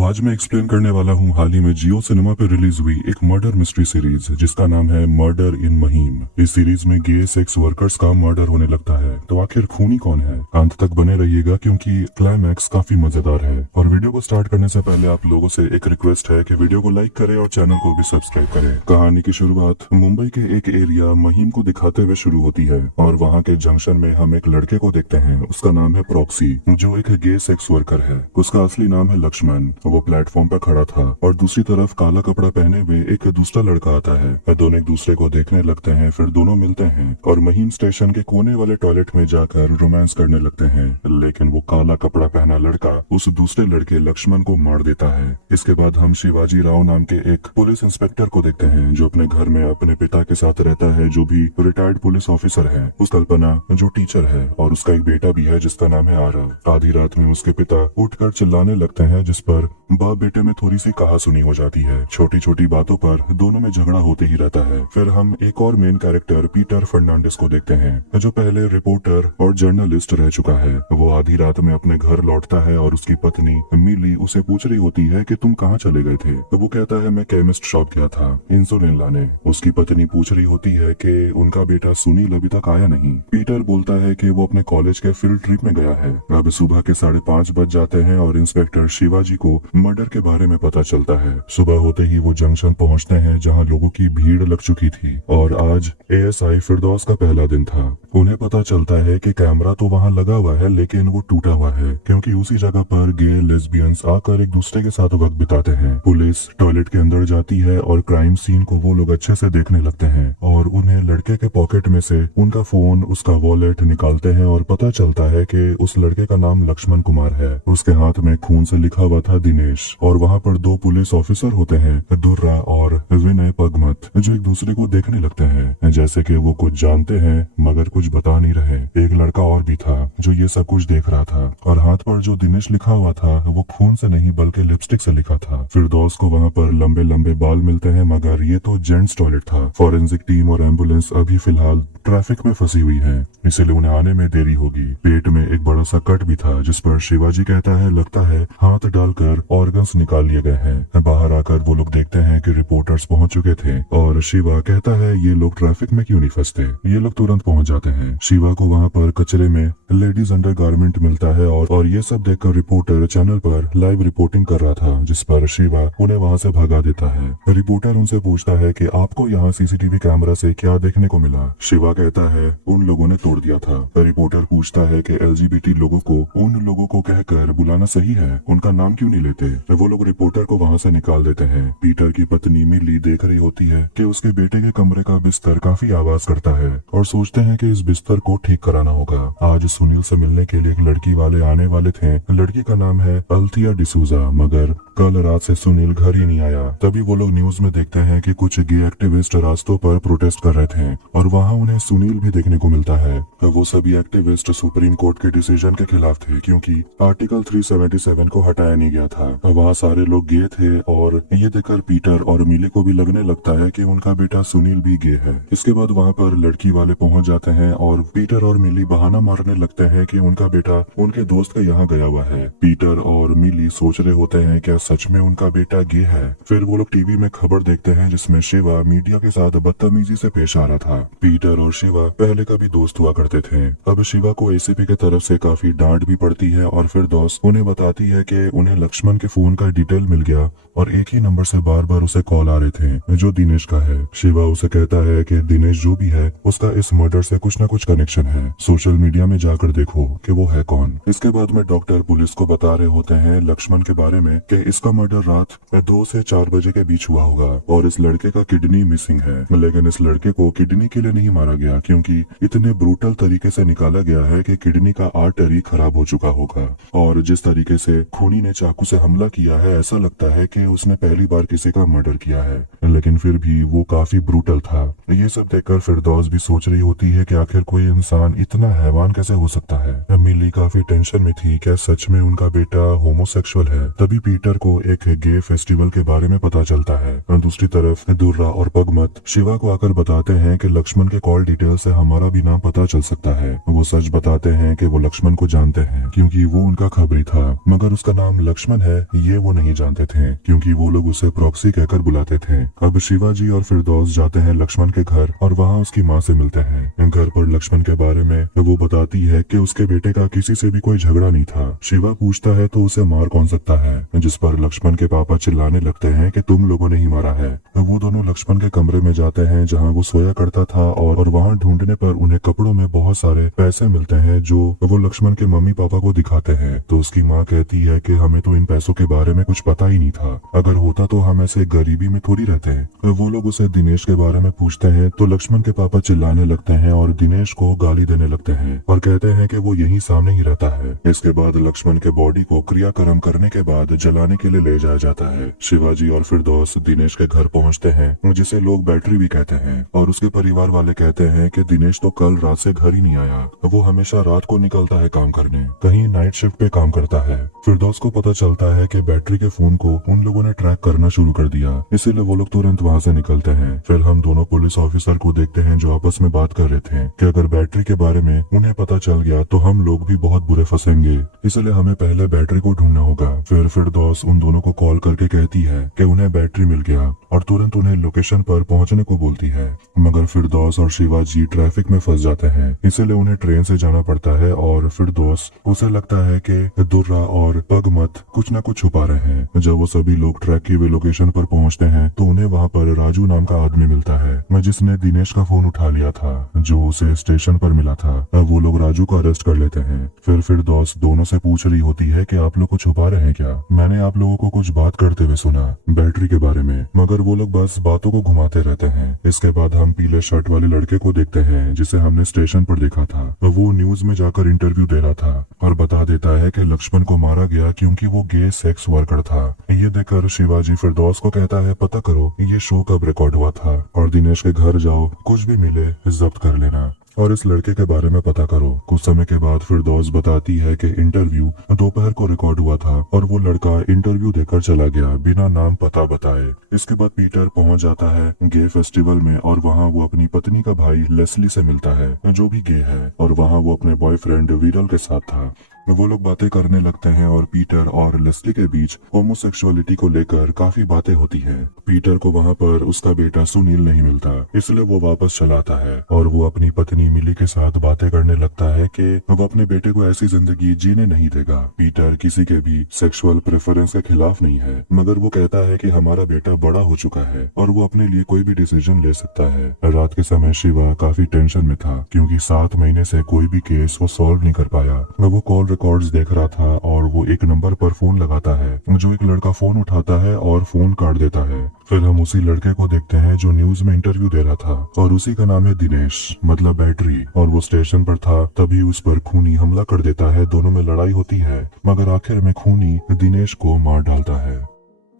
तो आज मैं एक्सप्लेन करने वाला हूँ हाल ही में जियो सिनेमा पे रिलीज हुई एक मर्डर मिस्ट्री सीरीज जिसका नाम है मर्डर इन महिम। इस सीरीज में गे सेक्स वर्कर्स का मर्डर होने लगता है, तो आखिर खूनी कौन है? अंत तक बने रहिएगा क्योंकि क्लाइमैक्स काफी मजेदार है। और वीडियो को स्टार्ट करने से पहले आप लोगों से एक रिक्वेस्ट है कि वीडियो को लाइक करें और चैनल को भी सब्सक्राइब करें। कहानी की शुरुआत मुंबई के एक एरिया महिम को दिखाते हुए शुरू होती है और वहाँ के जंक्शन में हम एक लड़के को देखते हैं। उसका नाम है प्रॉक्सी, जो एक गे सेक्स वर्कर है। उसका असली नाम है लक्ष्मण। वो प्लेटफॉर्म पर खड़ा था और दूसरी तरफ काला कपड़ा पहने हुए एक दूसरा लड़का आता है। दोनों एक दूसरे को देखने लगते हैं, फिर दोनों मिलते हैं और महिम स्टेशन के कोने वाले टॉयलेट में जाकर रोमांस करने लगते हैं। लेकिन वो काला कपड़ा पहना लड़का उस दूसरे लड़के लक्ष्मण को मार देता है। इसके बाद हम शिवाजी राव नाम के एक पुलिस इंस्पेक्टर को देखते हैं जो अपने घर में अपने पिता के साथ रहता है, जो भी रिटायर्ड पुलिस ऑफिसर है। उस कल्पना जो टीचर है और उसका एक बेटा भी है जिसका नाम है आरव। आधी रात में उसके पिता उठकर चिल्लाने लगते हैं, जिस पर बाप बेटे में थोड़ी सी कहा सुनी हो जाती है। छोटी छोटी बातों पर दोनों में झगड़ा होते ही रहता है। फिर हम एक और मेन कैरेक्टर पीटर फर्नांडिस को देखते हैं जो पहले रिपोर्टर और जर्नलिस्ट रह चुका है। वो आधी रात में अपने घर लौटता है और उसकी पत्नी मिली उसे पूछ रही होती है कि तुम कहाँ चले गए थे। तो वो कहता है मैं केमिस्ट शॉप गया था इंसुलिन लाने। उसकी पत्नी पूछ रही होती है कि उनका बेटा सुनील अभी तक आया नहीं। पीटर बोलता है कि वो अपने कॉलेज के फील्ड ट्रिप में गया है। अब सुबह के 5:30 बज जाते हैं और इंस्पेक्टर शिवाजी को मर्डर के बारे में पता चलता है। सुबह होते ही वो जंक्शन पहुंचते हैं जहां लोगों की भीड़ लग चुकी थी और आज एएसआई फिरदौस का पहला दिन था। उन्हें पता चलता है कि कैमरा तो वहां लगा हुआ है लेकिन वो टूटा हुआ है क्योंकि उसी जगह पर गे लेस्बियंस आकर एक दूसरे के साथ वक्त बिताते हैं। पुलिस टॉयलेट के अंदर जाती है और क्राइम सीन को वो लोग अच्छे से देखने लगते हैं और उन्हें लड़के के पॉकेट में से उनका फोन, उसका वॉलेट निकालते हैं और पता चलता है कि उस लड़के का नाम लक्ष्मण कुमार है। उसके हाथ में खून से लिखा हुआ था दिनेश। और वहाँ पर 2 पुलिस ऑफिसर होते हैं, दुर्रा और विनय पगमत, जो एक दूसरे को देखने लगते हैं जैसे कि वो कुछ जानते हैं मगर कुछ बता नहीं रहे। एक लड़का और भी था जो ये सब कुछ देख रहा था और हाथ पर जो दिनेश लिखा हुआ था वो खून से नहीं बल्कि लिपस्टिक से लिखा था। फिरदौस को वहाँ पर लंबे लंबे बाल मिलते हैं मगर ये तो जेंट्स टॉयलेट था। फॉरेंसिक टीम और एम्बुलेंस अभी फिलहाल ट्रैफिक में फंसी हुई है, इसलिए उन्हें आने में देरी होगी। पेट में एक बड़ा सा कट भी था जिस पर शिवाजी कहता है लगता है हाथ डालकर ऑर्गन्स निकाल लिए गए हैं। बाहर आकर वो लोग देखते हैं कि रिपोर्टर्स पहुंच चुके थे और शिवा कहता है ये लोग ट्रैफिक में क्यों नहीं फंसते। ये लोग तुरंत पहुंच जाते हैं। शिवा को वहां पर कचरे में लेडीज अंडरगारमेंट मिलता है और ये सब देखकर रिपोर्टर चैनल पर लाइव रिपोर्टिंग कर रहा था, जिस पर शिवा उन्हें वहां से भगा देता है। रिपोर्टर उनसे पूछता है कि आपको यहाँ सीसीटीवी कैमरा से क्या देखने को मिला। शिवा कहता है उन लोगों ने तोड़ दिया था। रिपोर्टर पूछता है कि एलजीबीटी लोगों को उन लोगों को कहकर बुलाना सही है, उनका नाम क्यों नहीं लेते। वो लोग रिपोर्टर को वहाँ से निकाल देते हैं। पीटर की पत्नी मिली देख रही होती है कि उसके बेटे के कमरे का बिस्तर काफी आवाज करता है और सोचते हैं कि इस बिस्तर को ठीक कराना होगा। आज सुनील से मिलने के लिए एक लड़की वाले आने वाले थे। लड़की का नाम है अल्थिया डिसूजा, मगर कल रात से सुनील घर ही नहीं आया। तभी वो लोग न्यूज में देखते हैं कि कुछ गे एक्टिविस्ट रास्तों पर प्रोटेस्ट कर रहे थे और वहाँ उन्हें सुनील भी देखने को मिलता है। वो सभी एक्टिविस्ट सुप्रीम कोर्ट के डिसीजन के खिलाफ थे क्योंकि आर्टिकल 377 को हटाया नहीं गया था। वहाँ सारे लोग गे थे और ये देखकर पीटर और मिली को भी लगने लगता है कि उनका बेटा सुनील भी गे है। इसके बाद वहाँ पर लड़की वाले पहुँच जाते हैं और पीटर और मिली बहाना मारने लगते हैं कि उनका बेटा उनके दोस्त के यहाँ गया हुआ है। पीटर और मिली सोच रहे होते हैं क्या सच में उनका बेटा गे है। फिर वो लोग टीवी में खबर देखते हैं जिसमें शिवा मीडिया के साथ बदतमीजी से पेश आ रहा था। पीटर और शिवा पहले कभी दोस्त हुआ करते थे। अब शिवा को एसीपी की तरफ से काफी डांट भी पड़ती है और फिर दोस्त उन्हें बताती है कि उन्हें लक्ष्मण के फोन का डिटेल मिल गया और एक ही नंबर से बार बार उसे कॉल आ रहे थे जो दिनेश का है। शिवा उसे कहता है कि दिनेश जो भी है उसका इस मर्डर से कुछ न कुछ कनेक्शन है। सोशल मीडिया में जाकर देखो कि वो है कौन। इसके बाद में डॉक्टर पुलिस को बता रहे होते हैं लक्ष्मण के बारे में कि इसका मर्डर रात 2 से 4 बजे के बीच हुआ होगा और इस लड़के का किडनी मिसिंग है। लेकिन इस लड़के को किडनी के लिए नहीं मारा गया क्योंकि इतने ब्रूटल तरीके से निकाला गया है कि किडनी का आर्टरी खराब हो चुका होगा। और जिस तरीके से खूनी ने चाकू से हमला किया है ऐसा लगता है कि उसने पहली बार किसी का मर्डर किया है। लेकिन फिर भी वो काफी ब्रूटल था। ये सब देखकर फिरदौस भी सोच रही होती है कि आखिर कोई इंसान इतना हैवान कैसे हो सकता है। मिली काफी टेंशन में थी, क्या सच में उनका बेटा होमोसेक्सुअल है। तभी पीटर को एक गे फेस्टिवल के बारे में पता चलता है। दूसरी तरफ दुर्रा और पगमत शिवा को आकर बताते हैं कि लक्ष्मण के कॉल डिटेल से हमारा भी नाम पता चल सकता है। वो सच बताते हैं कि वो लक्ष्मण को जानते हैं क्योंकि वो उनका खबरी था, मगर उसका नाम लक्ष्मण है ये वो नहीं जानते थे क्योंकि वो लोग उसे प्रॉक्सी कहकर बुलाते थे। अब शिवाजी और फिरदौस जाते हैं लक्ष्मण के घर और वहाँ उसकी माँ से मिलते हैं। घर पर लक्ष्मण के बारे में वो बताती है कि उसके बेटे का किसी से भी कोई झगड़ा नहीं था। शिवा पूछता है तो उसे मार कौन सकता है, जिस पर लक्ष्मण के पापा चिल्लाने लगते हैं कि तुम लोगों ने ही मारा है। वो दोनों लक्ष्मण के कमरे में जाते हैं जहाँ वो सोया करता था और वहाँ ढूंढने पर उन्हें कपड़ों में बहुत सारे पैसे मिलते हैं जो वो लक्ष्मण के मम्मी पापा को दिखाते हैं। तो उसकी माँ कहती है कि हमें तो इन पैसों के बारे में कुछ पता ही नहीं था, अगर होता तो हम ऐसे गरीबी में थोड़ी रहते हैं। वो लोग उसे दिनेश के बारे में पूछते हैं तो लक्ष्मण के पापा चिल्लाने लगते हैं और दिनेश को गाली देने लगते हैं और कहते हैं कि वो यहीं सामने ही रहता है। इसके बाद लक्ष्मण के बॉडी को क्रियाक्रम करने के बाद जलाने के लिए ले जाया जाता है। शिवाजी और फिरदौस दिनेश के घर पहुंचते हैं, जिसे लोग बैटरी भी कहते हैं, और उसके परिवार वाले कहते हैं कि दिनेश तो कल रात से घर ही नहीं आया। वो हमेशा रात को निकलता है काम करने, कहीं नाइट शिफ्ट पे काम करता है। फिरदौस को पता चलता है कि बैटरी के फोन को उन लोगों ने ट्रैक करना शुरू कर दिया, इसीलिए वो लोग तुरंत वहाँ से निकलते हैं। फिर हम दोनों पुलिस ऑफिसर को देखते हैं जो आपस में बात कर रहे थे कि अगर बैटरी के बारे में उन्हें पता चल गया तो हम लोग भी बहुत बुरे फंसेंगे, इसलिए हमें पहले बैटरी को ढूंढना होगा। फिर फिरदौस उन दोनों को कॉल करके कहती है कि उन्हें बैटरी मिल गया और तुरंत उन्हें लोकेशन पर पहुंचने को बोलती है, मगर फिरदौस और शिवाजी ट्रैफिक में फंस जाते हैं, इसलिए उन्हें ट्रेन से जाना पड़ता है। और फिरदौस उसे लगता है कि दुर्रा और पगमत कुछ न कुछ छुपा रहे हैं। जब वो सभी लोग ट्रैक की हुई लोकेशन पर पहुंचते हैं तो उन्हें वहां पर राजू नाम का आदमी मिलता है जिसने दिनेश का फोन उठा लिया था जो उसे स्टेशन पर मिला था। अब वो लोग राजू को अरेस्ट कर लेते हैं। फिर फिरदौस दोनों से पूछ रही होती है कि आप लोग को छुपा रहे हैं क्या, मैंने आप लोगों को कुछ बात करते हुए सुना बैटरी के बारे में, मगर वो लोग बस बातों को घुमाते रहते हैं। इसके बाद हम पीले शर्ट वाले लड़के को देखते हैं जिसे हमने स्टेशन पर देखा था। वो न्यूज में जाकर इंटरव्यू दे रहा था और बता देता है कि लक्ष्मण को मारा गया क्योंकि वो गे सेक्स वर्कर था। ये देखकर शिवाजी फिरदौस को कहता है पता करो ये शो कब रिकॉर्ड हुआ था और दिनेश के घर जाओ, कुछ भी मिले जब्त कर लेना और इस लड़के के बारे में पता करो। कुछ समय के बाद फिरदौस बताती है कि इंटरव्यू दोपहर को रिकॉर्ड हुआ था और वो लड़का इंटरव्यू देकर चला गया बिना नाम पता बताए। इसके बाद पीटर पहुंच जाता है गे फेस्टिवल में और वहाँ वो अपनी पत्नी का भाई लेस्ली से मिलता है जो भी गे है, और वहाँ वो अपने बॉयफ्रेंड वीरल के साथ था। वो लोग बातें करने लगते हैं और पीटर और लेस्ली के बीच होमोसेक्सुअलिटी को लेकर काफी बातें होती हैं। पीटर को वहाँ पर उसका बेटा सुनील नहीं मिलता, इसलिए वो वापस चला आता है और वो अपनी पत्नी मिली के साथ बातें करने लगता है कि वो अपने बेटे को ऐसी जिंदगी जीने नहीं देगा। पीटर किसी के भी सेक्सुअल प्रेफरेंस के खिलाफ नहीं है, मगर वो कहता है कि हमारा बेटा बड़ा हो चुका है और वो अपने लिए कोई भी डिसीजन ले सकता है। रात के समय शिवा काफी टेंशन में था क्योंकि 7 महीने से कोई भी केस वो सॉल्व नहीं कर पाया। वो कॉल रिकॉर्ड्स देख रहा था और वो एक नंबर पर फोन लगाता है जो एक लड़का फोन उठाता है और फोन काट देता है। फिर हम उसी लड़के को देखते हैं जो न्यूज में इंटरव्यू दे रहा था और उसी का नाम है दिनेश, मतलब बैटरी, और वो स्टेशन पर था तभी उस पर खूनी हमला कर देता है। दोनों में लड़ाई होती है मगर आखिर में खूनी दिनेश को मार डालता है।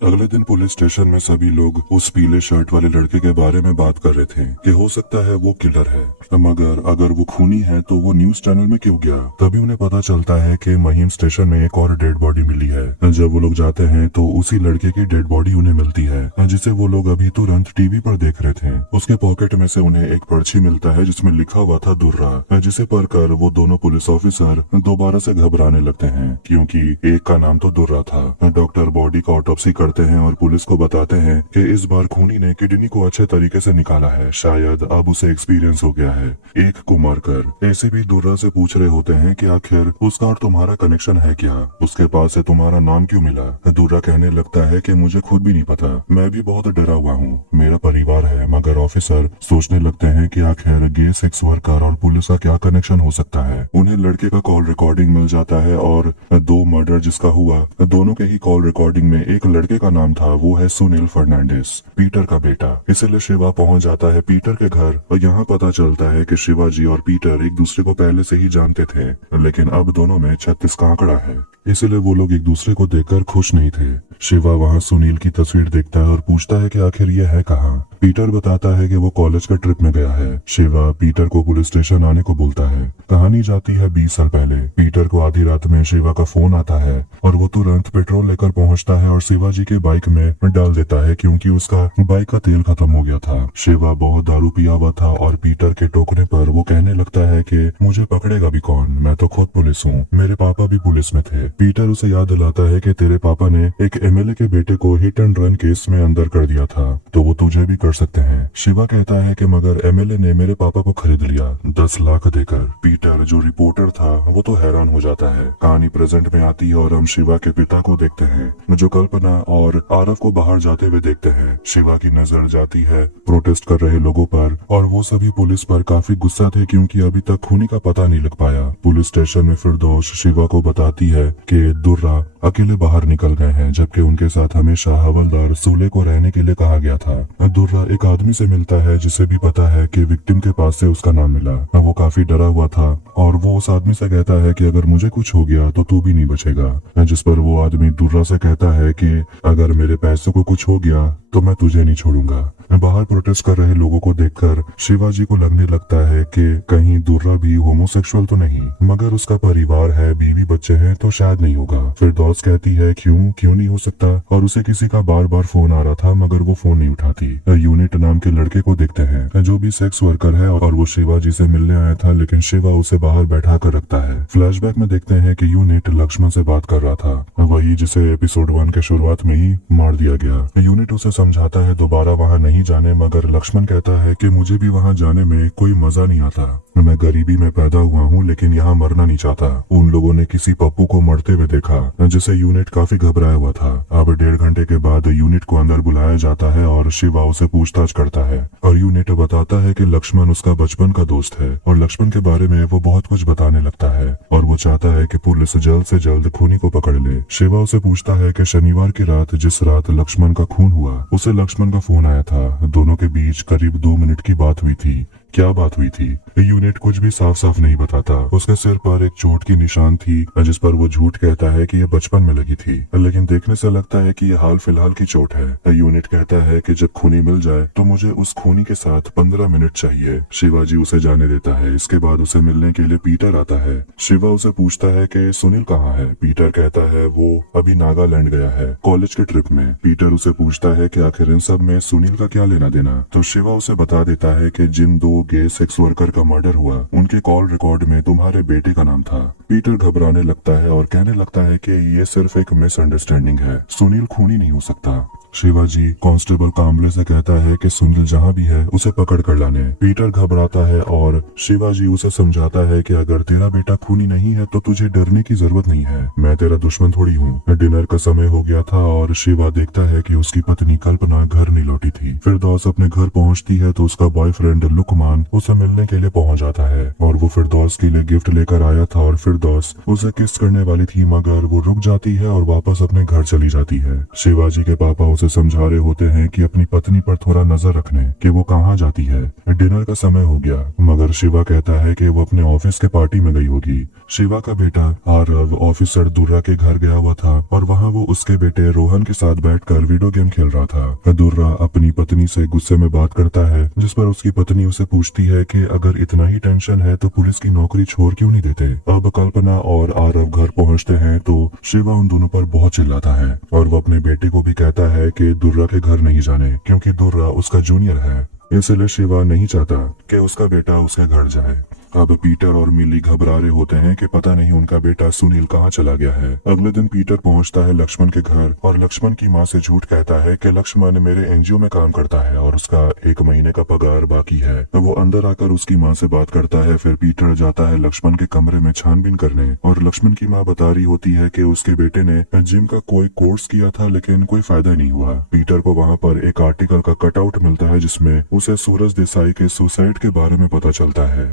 अगले दिन पुलिस स्टेशन में सभी लोग उस पीले शर्ट वाले लड़के के बारे में बात कर रहे थे कि हो सकता है वो किलर है, मगर अगर वो खूनी है तो वो न्यूज चैनल में क्यों गया। तभी उन्हें पता चलता है कि महिम स्टेशन में एक और डेड बॉडी मिली है। जब वो लोग जाते हैं तो उसी लड़के की डेड बॉडी उन्हें मिलती है जिसे वो लोग अभी तुरंत टीवी पर देख रहे थे। उसके पॉकेट में से उन्हें एक पर्ची मिलता है जिसमें लिखा हुआ था दुर्रा, जिसे पढ़कर वो दोनों पुलिस ऑफिसर दोबारा से घबराने लगते हैं क्योंकि एक का नाम तो दुर्रा था। डॉक्टर बॉडी का ऑटोप्सी करते हैं और पुलिस को बताते हैं कि इस बार खूनी ने किडनी को अच्छे तरीके से निकाला है, शायद अब उसे एक्सपीरियंस हो गया है। एक को मारकर ऐसे भी दुर्रा से पूछ रहे होते हैं कि आखिर उसका और तुम्हारा कनेक्शन है क्या, उसके पास से तुम्हारा नाम क्यों मिला। दुर्रा कहने लगता है कि मुझे खुद भी नहीं पता, मैं भी बहुत डरा हुआ हूँ, मेरा परिवार है। मगर ऑफिसर सोचने लगते हैं कि आखिर गे सेक्स वर्कर और पुलिस का क्या कनेक्शन हो सकता है। उन्हें लड़के का कॉल रिकॉर्डिंग मिल जाता है और 2 मर्डर जिसका हुआ दोनों के ही कॉल रिकॉर्डिंग में एक लड़के का नाम था, वो है सुनील फर्नांडिस, पीटर का बेटा। इसलिए शिवा पहुंच जाता है पीटर के घर और यहाँ पता चलता है कि शिवाजी और पीटर एक दूसरे को पहले से ही जानते थे, लेकिन अब दोनों में 36 का आंकड़ा है, इसलिए वो लोग एक दूसरे को देखकर खुश नहीं थे। शिवा वहाँ सुनील की तस्वीर देखता है और पूछता है कि आखिर ये है कहाँ। पीटर बताता है कि वो कॉलेज का ट्रिप में गया है। शिवा पीटर को पुलिस स्टेशन आने को बोलता है। कहानी जाती है 20 साल पहले। पीटर को आधी रात में शिवा का फोन आता है और वो तुरंत पेट्रोल लेकर पहुंचता है और शिवा जी के बाइक में डाल देता है क्योंकि उसका बाइक का तेल खत्म हो गया था। शिवा बहुत दारू पिया हुआ था और पीटर के टोकने पर वो कहने लगता है कि मुझे पकड़ेगा भी कौन, मैं तो खुद पुलिस हूँ, मेरे पापा भी पुलिस में थे। पीटर उसे याद दिलाता है कि तेरे पापा ने एक एमएलए के बेटे को हिट एंड रन केस में अंदर कर दिया था, तो वो तुझे भी कर सकते हैं। शिवा कहता है कि मगर एमएलए ने मेरे पापा को खरीद लिया 10 लाख देकर। पीटर जो रिपोर्टर था वो तो हैरान हो जाता है। कहानी प्रेजेंट में आती है और हम शिवा के पिता को देखते हैं जो कल्पना और आरव को बाहर जाते हुए देखते हैं। शिवा की नजर जाती है प्रोटेस्ट कर रहे लोगों पर और वो सभी पुलिस पर काफी गुस्सा थे क्योंकि अभी तक खूनी का पता नहीं लग पाया। पुलिस स्टेशन में फिरदौस शिवा को बताती है कि दुर्रा अकेले बाहर निकल गए हैं, जबकि उनके साथ हमेशा हवलदार सूले को रहने के लिए कहा गया था। दुर्रा एक आदमी से मिलता है जिसे भी पता है कि विक्टिम के पास से उसका नाम मिला। वो काफी डरा हुआ था और वो उस आदमी से कहता है कि अगर मुझे कुछ हो गया तो तू भी नहीं बचेगा, जिस पर वो आदमी दुर्रा से कहता है कि अगर मेरे पैसों को कुछ हो गया तो मैं तुझे नहीं छोड़ूंगा। बाहर प्रोटेस्ट कर रहे लोगों को देखकर शिवाजी को लगने लगता है कि कहीं दुर्रा भी होमोसेक्सुअल तो नहीं, मगर उसका परिवार है, बीवी बच्चे हैं, तो शायद नहीं होगा। फिरदौस कहती है क्यों नहीं हो सकता, और उसे किसी का बार बार फोन आ रहा था मगर वो फोन नहीं उठाती। यूनिट नाम के लड़के को देखते हैं जो भी सेक्स वर्कर है और वो शिवाजी से मिलने आया था, लेकिन शिवा उसे बाहर बैठा कर रखता है। फ्लैशबैक में देखते हैं कि यूनिट लक्ष्मण से बात कर रहा था, वही जिसे एपिसोड 1 के शुरुआत में ही मार दिया गया। यूनिट उसे समझाता है दोबारा वहाँ नहीं जाने, मगर लक्ष्मण कहता है कि मुझे भी वहाँ जाने में कोई मजा नहीं आता, मैं गरीबी में पैदा हुआ हूँ लेकिन यहाँ मरना नहीं चाहता। उन लोगों ने किसी पप्पू को मरते हुए देखा जिसे यूनिट काफी घबराया हुआ था। अब 1.5 घंटे के बाद यूनिट को अंदर बुलाया जाता है और शिवा उसे पूछताछ करता है और यूनिट बताता है कि लक्ष्मण उसका बचपन का दोस्त है और लक्ष्मण के बारे में वो बहुत कुछ बताने लगता है और वो चाहता है कि पुलिस जल्द से जल्द खूनी को पकड़ ले। शिवा उसे पूछता है कि शनिवार की रात जिस रात लक्ष्मण का खून हुआ उसे लक्ष्मण का फोन आया था, दोनों के बीच करीब 2 मिनट की बात हुई थी। क्या बात हुई थी? यूनिट कुछ भी साफ साफ नहीं बताता। उसके सिर पर एक चोट की निशान थी जिस पर वो झूठ कहता है कि ये बचपन में लगी थी, लेकिन देखने से लगता है कि ये हाल फिलहाल की चोट है। यूनिट कहता है कि जब खूनी मिल जाए तो मुझे उस खूनी के साथ 15 मिनट चाहिए। शिवाजी उसे जाने देता है। इसके बाद उसे मिलने के लिए पीटर आता है। शिवा उसे पूछता है कि सुनील कहाँ है। पीटर कहता है वो अभी नागालैंड गया है कॉलेज के ट्रिप में। पीटर उसे पूछता है कि आखिर इन सब में सुनील का क्या लेना देना, तो शिवा उसे बता देता है कि जिन 2 गे सेक्स वर्कर का मर्डर हुआ उनके कॉल रिकॉर्ड में तुम्हारे बेटे का नाम था। पीटर घबराने लगता है और कहने लगता है कि ये सिर्फ एक मिसअंडरस्टैंडिंग है, सुनील खूनी नहीं हो सकता। शिवाजी कांस्टेबल कामले से कहता है कि सुनील जहाँ भी है उसे पकड़ कर लाने। पीटर घबराता है और शिवाजी उसे समझाता है कि अगर तेरा बेटा खूनी नहीं है तो तुझे डरने की जरूरत नहीं है, मैं तेरा दुश्मन थोड़ी हूँ। डिनर का समय हो गया था और शिवा देखता है कि उसकी पत्नी कल्पना घर नहीं लौटी थी। फिरदौस अपने घर पहुँचती है तो उसका बॉयफ्रेंड लुकमान उसे मिलने के लिए पहुँच जाता है और वो फिरदौस के लिए गिफ्ट लेकर आया था और फिरदौस उसे किस करने वाली थी, मगर वो रुक जाती है और वापस अपने घर चली जाती है। शिवाजी के पापा उसे समझा रहे होते हैं कि अपनी पत्नी पर थोड़ा नजर रखने कि वो कहाँ जाती है। डिनर का समय हो गया मगर शिवा कहता है कि वो अपने ऑफिस के पार्टी में गई होगी। शिवा का बेटा आरव ऑफिसर दुर्रा के घर गया हुआ था और वहाँ वो उसके बेटे रोहन के साथ बैठकर वीडियो गेम खेल रहा था। दुर्रा अपनी पत्नी से गुस्से में बात करता है जिस पर उसकी पत्नी उसे पूछती है कि अगर इतना ही टेंशन है तो पुलिस की नौकरी छोड़ क्यों नहीं देते। अब कल्पना और आरव घर पहुँचते हैं तो शिवा उन दोनों पर बहुत चिल्लाता है और वो अपने बेटे को भी कहता है कि दुर्रा के घर नहीं जाने क्योंकि दुर्रा उसका जूनियर है, इसलिए शिवा नहीं चाहता कि उसका बेटा उसके घर जाए। अब पीटर और मिली घबरा रहे होते हैं कि पता नहीं उनका बेटा सुनील कहाँ चला गया है। अगले दिन पीटर पहुंचता है लक्ष्मण के घर और लक्ष्मण की माँ से झूठ कहता है कि लक्ष्मण मेरे एनजीओ में काम करता है और उसका 1 महीने का पगार बाकी है। वो अंदर आकर उसकी माँ से बात करता है। फिर पीटर जाता है लक्ष्मण के कमरे में छानबीन करने और लक्ष्मण की माँ बता रही होती है कि उसके बेटे ने जिम का कोई कोर्स किया था लेकिन कोई फायदा नहीं हुआ। पीटर को वहाँ पर एक आर्टिकल का कटआउट मिलता है जिसमें उसे सूरज देसाई के सुसाइड के बारे में पता चलता है।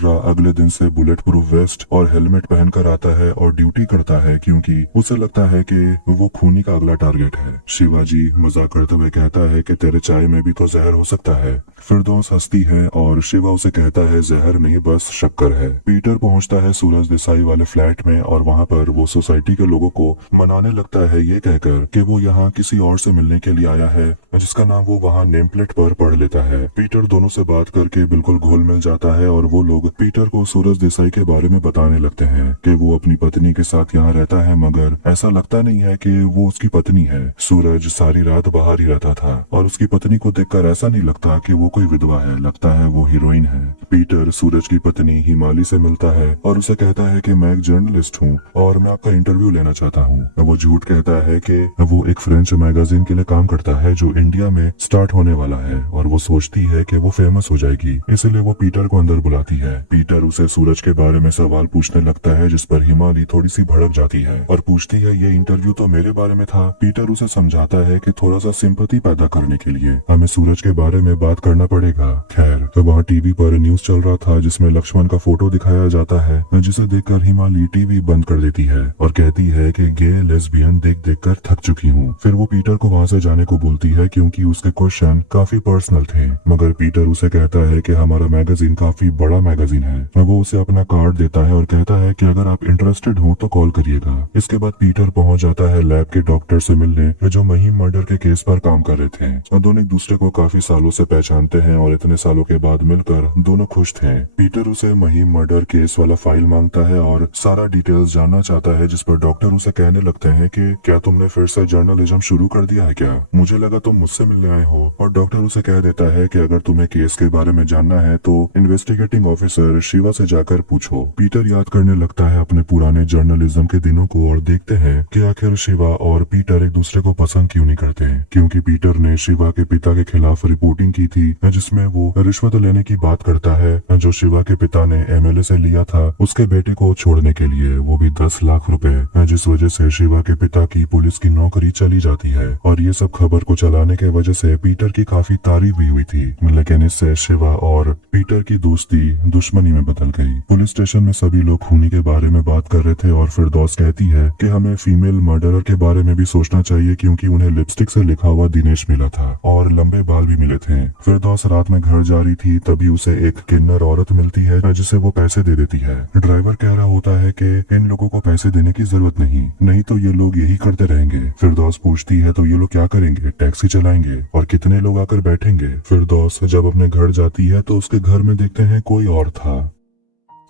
दुर्रा अगले दिन से बुलेट प्रूफ वेस्ट और हेलमेट पहनकर आता है और ड्यूटी करता है क्योंकि उसे लगता है कि वो खूनी का अगला टारगेट है। शिवाजी मजाक करते हुए कहता है कि तेरे चाय में भी तो जहर हो सकता है। फिरदौस हंसती है और शिवा उसे कहता है जहर नहीं बस शक्कर है। पीटर पहुंचता है सूरज देसाई वाले फ्लैट में और वहां पर वो सोसाइटी के लोगों को मनाने लगता है ये कहकर कि वो यहाँ किसी और से मिलने के लिए आया है जिसका नाम वो वहाँ नेम प्लेट पर पढ़ लेता है। पीटर दोनों से बात करके बिल्कुल घुल मिल जाता है और वो लोग पीटर को सूरज देसाई के बारे में बताने लगते हैं कि वो अपनी पत्नी के साथ यहाँ रहता है मगर ऐसा लगता नहीं है कि वो उसकी पत्नी है। सूरज सारी रात बाहर ही रहता था और उसकी पत्नी को देखकर ऐसा नहीं लगता कि वो कोई विधवा है, लगता है वो हीरोइन है। पीटर सूरज की पत्नी हिमाली से मिलता है और उसे कहता है कि मैं एक जर्नलिस्ट हूँ और मैं आपका इंटरव्यू लेना चाहता हूँ। वो झूठ कहता है कि वो एक फ्रेंच मैगजीन के लिए काम करता है जो इंडिया में स्टार्ट होने वाला है और वो सोचती है कि वो फेमस हो जाएगी, इसलिए वो पीटर को अंदर बुलाती है। पीटर उसे सूरज के बारे में सवाल पूछने लगता है जिस पर हिमाली थोड़ी सी भड़क जाती है और पूछती है ये इंटरव्यू तो मेरे बारे में था। पीटर उसे समझाता है कि थोड़ा सा सिंपैथी पैदा करने के लिए हमें सूरज के बारे में बात करना पड़ेगा। खैर तो वहाँ टीवी पर न्यूज चल रहा था जिसमें लक्ष्मण का फोटो दिखाया जाता है जिसे देखकर हिमाली टीवी बंद कर देती है और कहती है कि गे लेस्बियन देख देख कर थक चुकी हूँ। फिर वो पीटर को वहाँ से जाने को बोलती है क्योंकि उसके क्वेश्चन काफी पर्सनल थे मगर पीटर उसे कहता है कि हमारा मैगजीन काफी बड़ा मैगजीन है। वो उसे अपना कार्ड देता है और कहता है कि अगर आप इंटरेस्टेड हो तो कॉल करिएगा। इसके बाद पीटर पहुंच जाता है लैब के डॉक्टर से मिलने जो महिम मर्डर के केस पर काम कर रहे थे और दोनों एक दूसरे को काफी सालों से पहचानते हैं और इतने सालों के बाद मिलकर दोनों खुश थे। पीटर उसे महिम मर्डर केस वाला फाइल मांगता है और सारा डिटेल्स जानना चाहता है जिस पर डॉक्टर उसे कहने लगते हैं कि क्या तुमने फिर से जर्नलिज्म शुरू कर दिया है क्या, मुझे लगा तुम मुझसे मिलने आए हो। और डॉक्टर उसे कह देता है कि अगर तुम्हें केस के बारे में जानना है तो इन्वेस्टिगेटिंग ऑफिसर शिवा से जाकर पूछो। पीटर याद करने लगता है अपने पुराने जर्नलिज्म के दिनों को और देखते हैं कि आखिर शिवा और पीटर एक दूसरे को पसंद क्यों नहीं करते, क्योंकि पीटर ने शिवा के पिता के खिलाफ रिपोर्टिंग की थी जिसमें वो रिश्वत लेने की बात करता है जो शिवा के पिता ने एमएलए से लिया था उसके बेटे को छोड़ने के लिए, वो भी 10 लाख रुपए, जिस वजह से शिवा के पिता की पुलिस की नौकरी चली जाती है। और ये सब खबर को चलाने के वजह से पीटर की काफी तारीफ भी हुई थी लेकिन इससे शिवा और पीटर की दोस्ती दुश्मनी में बदल गई। पुलिस स्टेशन में सभी लोग खूनी के बारे में बात कर रहे थे और फिरदौस कहती है कि हमें फीमेल मर्डरर के बारे में भी सोचना चाहिए क्योंकि उन्हें लिपस्टिक से लिखा हुआ दिनेश मिला था और लंबे बाल भी मिले थे। फिरदौस रात में घर जा रही थी तभी उसे एक किन्नर औरत मिलती है जिसे वो पैसे दे देती है। ड्राइवर कह रहा होता है कि इन लोगों को पैसे देने की जरूरत नहीं तो ये लोग यही करते रहेंगे। फिरदौस पूछती है तो ये लोग क्या करेंगे, टैक्सी चलाएंगे और कितने लोग आकर बैठेंगे। फिरदौस जब अपने घर जाती है तो उसके घर में देखते हैं कोई और था।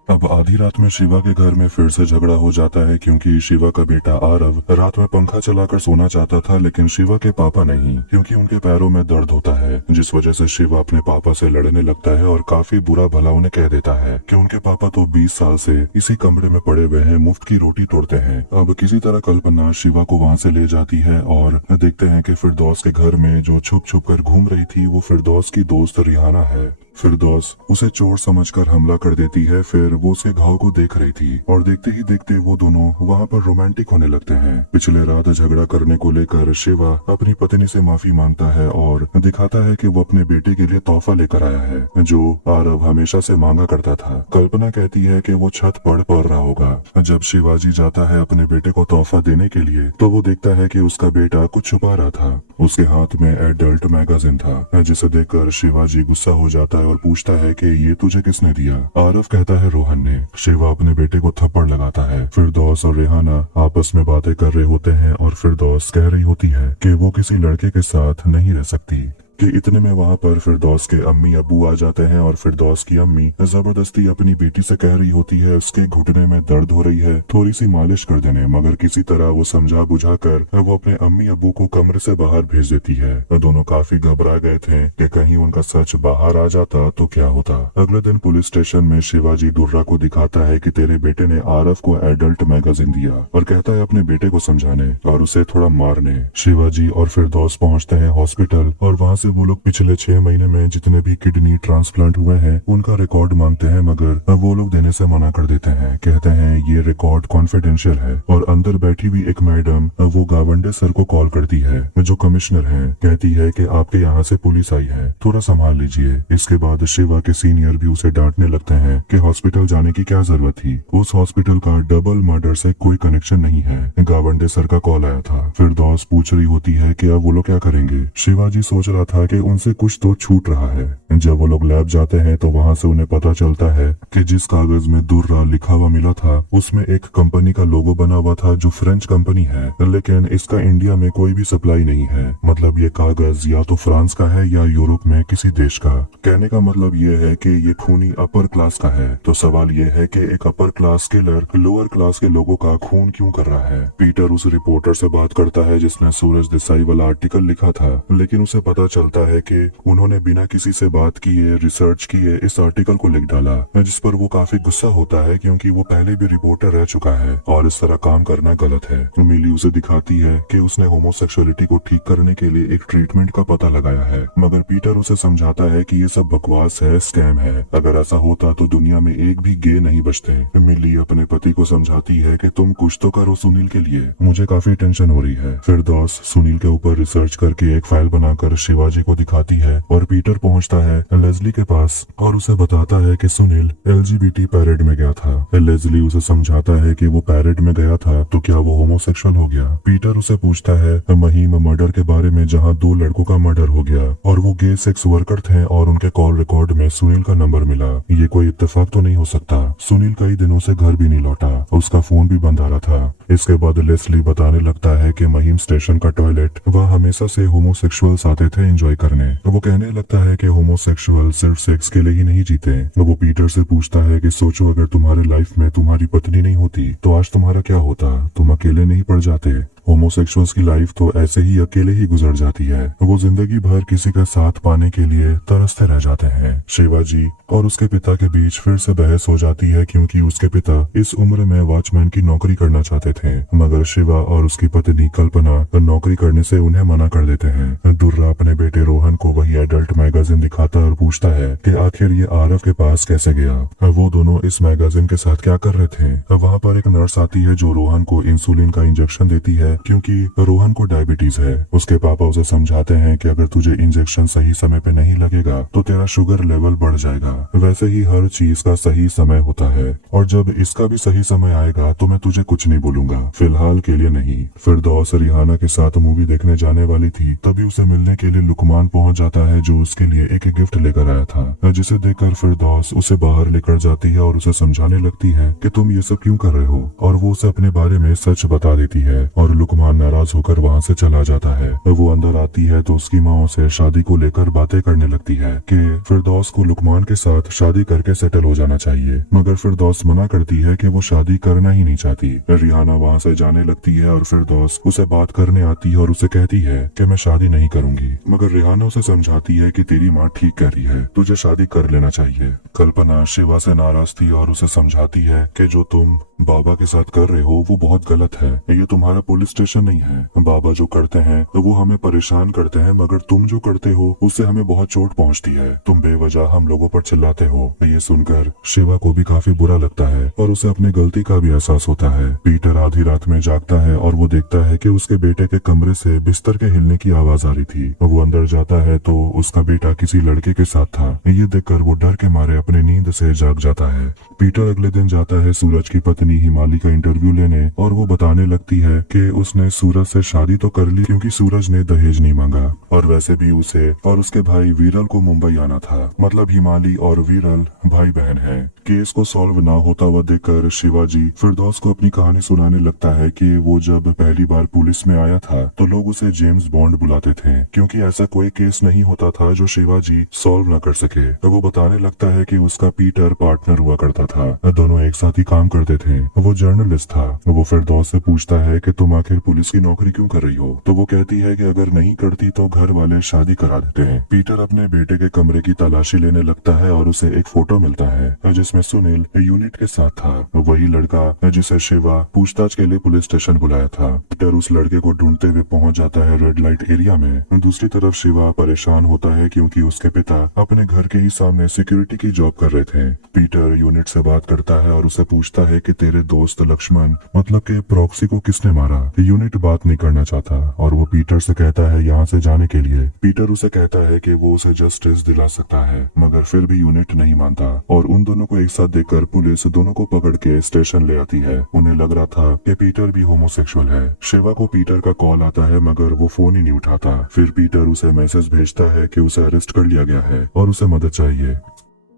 अब आधी रात में शिवा के घर में फिर से झगड़ा हो जाता है क्योंकि शिवा का बेटा आरव रात में पंखा चलाकर सोना चाहता था लेकिन शिवा के पापा नहीं क्योंकि उनके पैरों में दर्द होता है जिस वजह से शिवा अपने पापा से लड़ने लगता है और काफी बुरा भला उन्हें कह देता है कि उनके पापा तो 20 साल से इसी कमरे में पड़े हुए हैं, मुफ्त की रोटी तोड़ते हैं। अब किसी तरह कल्पना शिवा को वहाँ से ले जाती है और देखते हैं कि फिरदौस के घर में जो छुप छुप कर घूम रही थी वो फिरदौस की दोस्त रिहाना है। फिरदौस उसे चोर समझकर हमला कर देती है, फिर वो उसके घाव को देख रही थी और देखते ही देखते वो दोनों वहाँ पर रोमांटिक होने लगते हैं। पिछले रात झगड़ा करने को लेकर शिवा अपनी पत्नी से माफी मांगता है और दिखाता है कि वो अपने बेटे के लिए तोहफा लेकर आया है जो आरव हमेशा से मांगा करता था। कल्पना कहती है कि वो छत पर पड़ रहा होगा। जब शिवाजी जाता है अपने बेटे को तोहफा देने के लिए तो वो देखता है कि उसका बेटा कुछ छुपा रहा था। उसके हाथ में एडल्ट मैगजीन था जिसे देखकर शिवाजी गुस्सा हो जाता है और पूछता है कि ये तुझे किसने दिया। आरव कहता है रोहन ने। शिवा अपने बेटे को थप्पड़ लगाता है। फिरदौस और रेहाना आपस में बातें कर रहे होते हैं और फिरदौस कह रही होती है कि वो किसी लड़के के साथ नहीं रह सकती कि इतने में वहाँ पर फिरदौस के अम्मी अब्बू आ जाते हैं और फिरदौस की अम्मी जबरदस्ती अपनी बेटी से कह रही होती है उसके घुटने में दर्द हो रही है, थोड़ी सी मालिश कर देने, मगर किसी तरह वो समझा बुझा कर वो अपने अम्मी अब्बू को कमरे से बाहर भेज देती है। दोनों काफी घबरा गए थे कि कहीं उनका सच बाहर आ जाता तो क्या होता। अगले दिन पुलिस स्टेशन में शिवाजी दुर्रा को दिखाता है कि तेरे बेटे ने आरव को एडल्ट मैगजीन दिया और कहता है अपने बेटे को समझाने और उसे थोड़ा मारने। शिवाजी और फिरदौस पहुँचते हैं हॉस्पिटल और वहाँ से से वो लोग पिछले 6 महीने में जितने भी किडनी ट्रांसप्लांट हुए हैं उनका रिकॉर्ड मांगते हैं, मगर वो लोग देने से मना कर देते हैं। कहते हैं ये रिकॉर्ड कॉन्फिडेंशियल है। और अंदर बैठी हुई एक मैडम वो गावंडे सर को कॉल करती है, जो कमिश्नर है। कहती है कि आपके यहाँ से पुलिस आई है, थोड़ा संभाल लीजिए। इसके बाद शिवा के सीनियर भी उसे डांटने लगते हैं कि हॉस्पिटल जाने की क्या जरूरत थी, उस हॉस्पिटल का डबल मर्डर से कोई कनेक्शन नहीं है। गावंडे सर का कॉल आया था। फिरदौस पूछ रही होती है कि अब वो लोग क्या करेंगे। शिवाजी सोच रहा था कि उनसे कुछ तो छूट रहा है। जब वो लोग लैब जाते हैं तो वहाँ से उन्हें पता चलता है कि जिस कागज में दुर्रा लिखा हुआ मिला था उसमें एक कंपनी का लोगो बना हुआ था जो फ्रेंच कंपनी है, लेकिन इसका इंडिया में कोई भी सप्लाई नहीं है। मतलब ये कागज या तो फ्रांस का है या यूरोप में किसी देश का। कहने का मतलब ये है कि ये खूनी अपर क्लास का है। तो सवाल ये है कि एक upper class killer lower class के लोगों का खून क्यों कर रहा है। पीटर उस रिपोर्टर से बात करता है जिसने सूरज देसाई वाला आर्टिकल लिखा था, लेकिन उसे पता चलता है कि उन्होंने बिना किसी से बात किए, रिसर्च किए इस आर्टिकल को लिख डाला, जिस पर वो काफी गुस्सा होता है क्योंकि वो पहले भी रिपोर्टर रह चुका है और इस तरह काम करना गलत है। मिली उसे दिखाती है कि उसने होमोसेक्सुअलिटी को ठीक करने के लिए एक ट्रीटमेंट का पता लगाया है, मगर पीटर उसे समझाता है कि ये सब बकवास है, स्कैम है। अगर ऐसा होता तो दुनिया में एक भी गे नहीं बचते। मिली अपने पति को समझाती है कि तुम कुछ तो करो सुनील के लिए, मुझे काफी टेंशन हो रही है। फिरदौस सुनील के ऊपर रिसर्च करके एक फाइल बनाकर शिवाजी को दिखाती है और पीटर पहुंचता है लेस्ली के पास और उसे बताता है कि सुनील LGBT पैरेड में गया था। लेस्ली उसे समझाता है कि वो पैरेड में गया था तो क्या वो होमोसेक्सुअल हो गया। पीटर उसे पूछता है महीम मर्डर के बारे में जहाँ 2 लड़कों का मर्डर हो गया और वो गे सेक्स वर्कर थे और उनके कॉल रिकॉर्ड में सुनील का नंबर मिला। ये कोई इत्तेफाक तो नहीं हो सकता। सुनील कई दिनों से घर भी नहीं लौटा, उसका फोन भी बंद आ रहा था। इसके बाद लेस्ली बताने लगता है कि महीम स्टेशन का टॉयलेट वह हमेशा से होमोसेक्सुअल्स आते थे एंजॉय करने। वो कहने लगता है कि होमोसेक्सुअल सिर्फ सेक्स के लिए ही नहीं जीते। वो पीटर से पूछता है कि सोचो अगर तुम्हारे लाइफ में तुम्हारी पत्नी नहीं होती तो आज तुम्हारा क्या होता, तुम अकेले नहीं पड़ जाते। होमोसेक्सुअल्स की लाइफ तो ऐसे ही अकेले ही गुजर जाती है। वो जिंदगी भर किसी का साथ पाने के लिए तरसते रह जाते हैं। शिवाजी और उसके पिता के बीच फिर से बहस हो जाती है क्योंकि उसके पिता इस उम्र में वॉचमैन की नौकरी करना चाहते थे, मगर शिवा और उसकी पत्नी कल्पना नौकरी करने से उन्हें मना कर देते हैं। दुर्रा अपने बेटे रोहन को वही एडल्ट मैगजीन दिखाता और पूछता है कि आखिर ये आरव के पास कैसे गया। वो दोनों इस मैगजीन के साथ क्या कर रहे थे। वहाँ पर एक नर्स आती है जो रोहन को इंसुलिन का इंजेक्शन देती है क्योंकि रोहन को डायबिटीज है। उसके पापा उसे समझाते हैं कि अगर तुझे इंजेक्शन सही समय पे नहीं लगेगा तो तेरा शुगर लेवल बढ़ जाएगा। वैसे ही हर चीज का सही समय होता है और जब इसका भी सही समय आएगा तो मैं तुझे कुछ नहीं बोलूंगा, फिलहाल के लिए नहीं। फिरदौस रिहाना के साथ मूवी देखने जाने वाली थी, तभी उसे मिलने के लिए लुकमान पहुंच जाता है जो उसके लिए एक गिफ्ट लेकर आया था, जिसे देखकर फिरदौस उसे बाहर लेकर जाती है और उसे समझाने लगती है कि तुम ये सब क्यों कर रहे हो, और वो उसे अपने बारे में सच बता देती है और लुकमान नाराज होकर वहाँ से चला जाता है। वो अंदर आती है तो उसकी माँ उसे शादी को लेकर बातें करने लगती है कि फिरदौस को लुकमान के साथ शादी करके सेटल हो जाना चाहिए, मगर फिरदौस मना करती है कि वो शादी करना ही नहीं चाहती। रिहाना वहाँ से जाने लगती है और फिरदौस उसे बात करने आती है और उसे कहती है कि मैं शादी नहीं करूंगी, मगर रिहाना उसे समझाती है कि तेरी माँ ठीक कह रही है, तुझे शादी कर लेना चाहिए। कल्पना शिवा से नाराज थी और उसे समझाती है कि जो तुम बाबा के साथ कर रहे हो वो बहुत गलत है, ये तुम्हारा पुलिस स्टेशन नहीं है। बाबा जो करते हैं वो हमें परेशान करते हैं, मगर तुम जो करते हो उससे हमें बहुत चोट पहुंचती है, तुम बेवजह हम लोगों पर चिल्लाते हो। ये सुनकर शिवा को भी काफी बुरा लगता है और उसे अपनी गलती का भी एहसास होता है। पीटर आधी रात में जागता है और वो देखता है कि उसके बेटे के कमरे से बिस्तर के हिलने की आवाज आ रही थी। वो अंदर जाता है तो उसका बेटा किसी लड़के के साथ था। ये देखकर वो डर के मारे अपनी नींद से जाग जाता है। पीटर अगले दिन जाता है सूरज की पत्नी हिमाली का इंटरव्यू लेने और वो बताने लगती है कि उसने सूरज से शादी तो कर ली क्योंकि सूरज ने दहेज नहीं मांगा, और वैसे भी उसे और उसके भाई वीरल को मुंबई आना था। मतलब हिमाली और वीरल भाई बहन है। केस को सॉल्व ना होता हुआ देखकर शिवाजी फिरदौस को अपनी कहानी सुनाने लगता है कि वो जब पहली बार पुलिस में आया था तो लोग उसे जेम्स बॉन्ड बुलाते थे क्योंकि ऐसा कोई केस नहीं होता था जो शिवाजी सॉल्व न कर सके। वो बताने लगता है कि उसका पीटर पार्टनर हुआ करता था, दोनों एक साथ ही काम करते थे। वो जर्नलिस्ट था। वो फिरदौस से पूछता है कि तुम आखिर पुलिस की नौकरी क्यों कर रही हो, तो वो कहती है कि अगर नहीं करती तो घर वाले शादी करा देते हैं। पीटर अपने बेटे के कमरे की तलाशी लेने लगता है और उसे एक फोटो मिलता है जिसमें जिसमें सुनील यूनिट के साथ था, वही लड़का जिसे शिवा पूछताछ के लिए पुलिस स्टेशन बुलाया था। पीटर उस लड़के को ढूंढते हुए पहुंच जाता है रेड लाइट एरिया में। दूसरी तरफ शिवा परेशान होता है क्योंकि उसके पिता अपने घर के ही सामने सिक्योरिटी की जॉब कर रहे थे। पीटर यूनिट से बात करता है और उसे पूछता है कि तेरे दोस्त लक्ष्मण मतलब के प्रॉक्सी को किसने मारा। यूनिट बात नहीं करना चाहता और वो पीटर से कहता है यहाँ से जाने के लिए। पीटर उसे कहता है कि वो उसे जस्टिस दिला सकता है, मगर फिर भी यूनिट नहीं मानता और उन दोनों को एक साथ देखकर पुलिस दोनों को पकड़ के स्टेशन ले आती है। उन्हें लग रहा था कि पीटर भी होमोसेक्सुअल है। शिवा को पीटर का कॉल आता है मगर वो फोन ही नहीं उठाता। फिर पीटर उसे मैसेज भेजता है कि उसे अरेस्ट कर लिया गया है और उसे मदद चाहिए।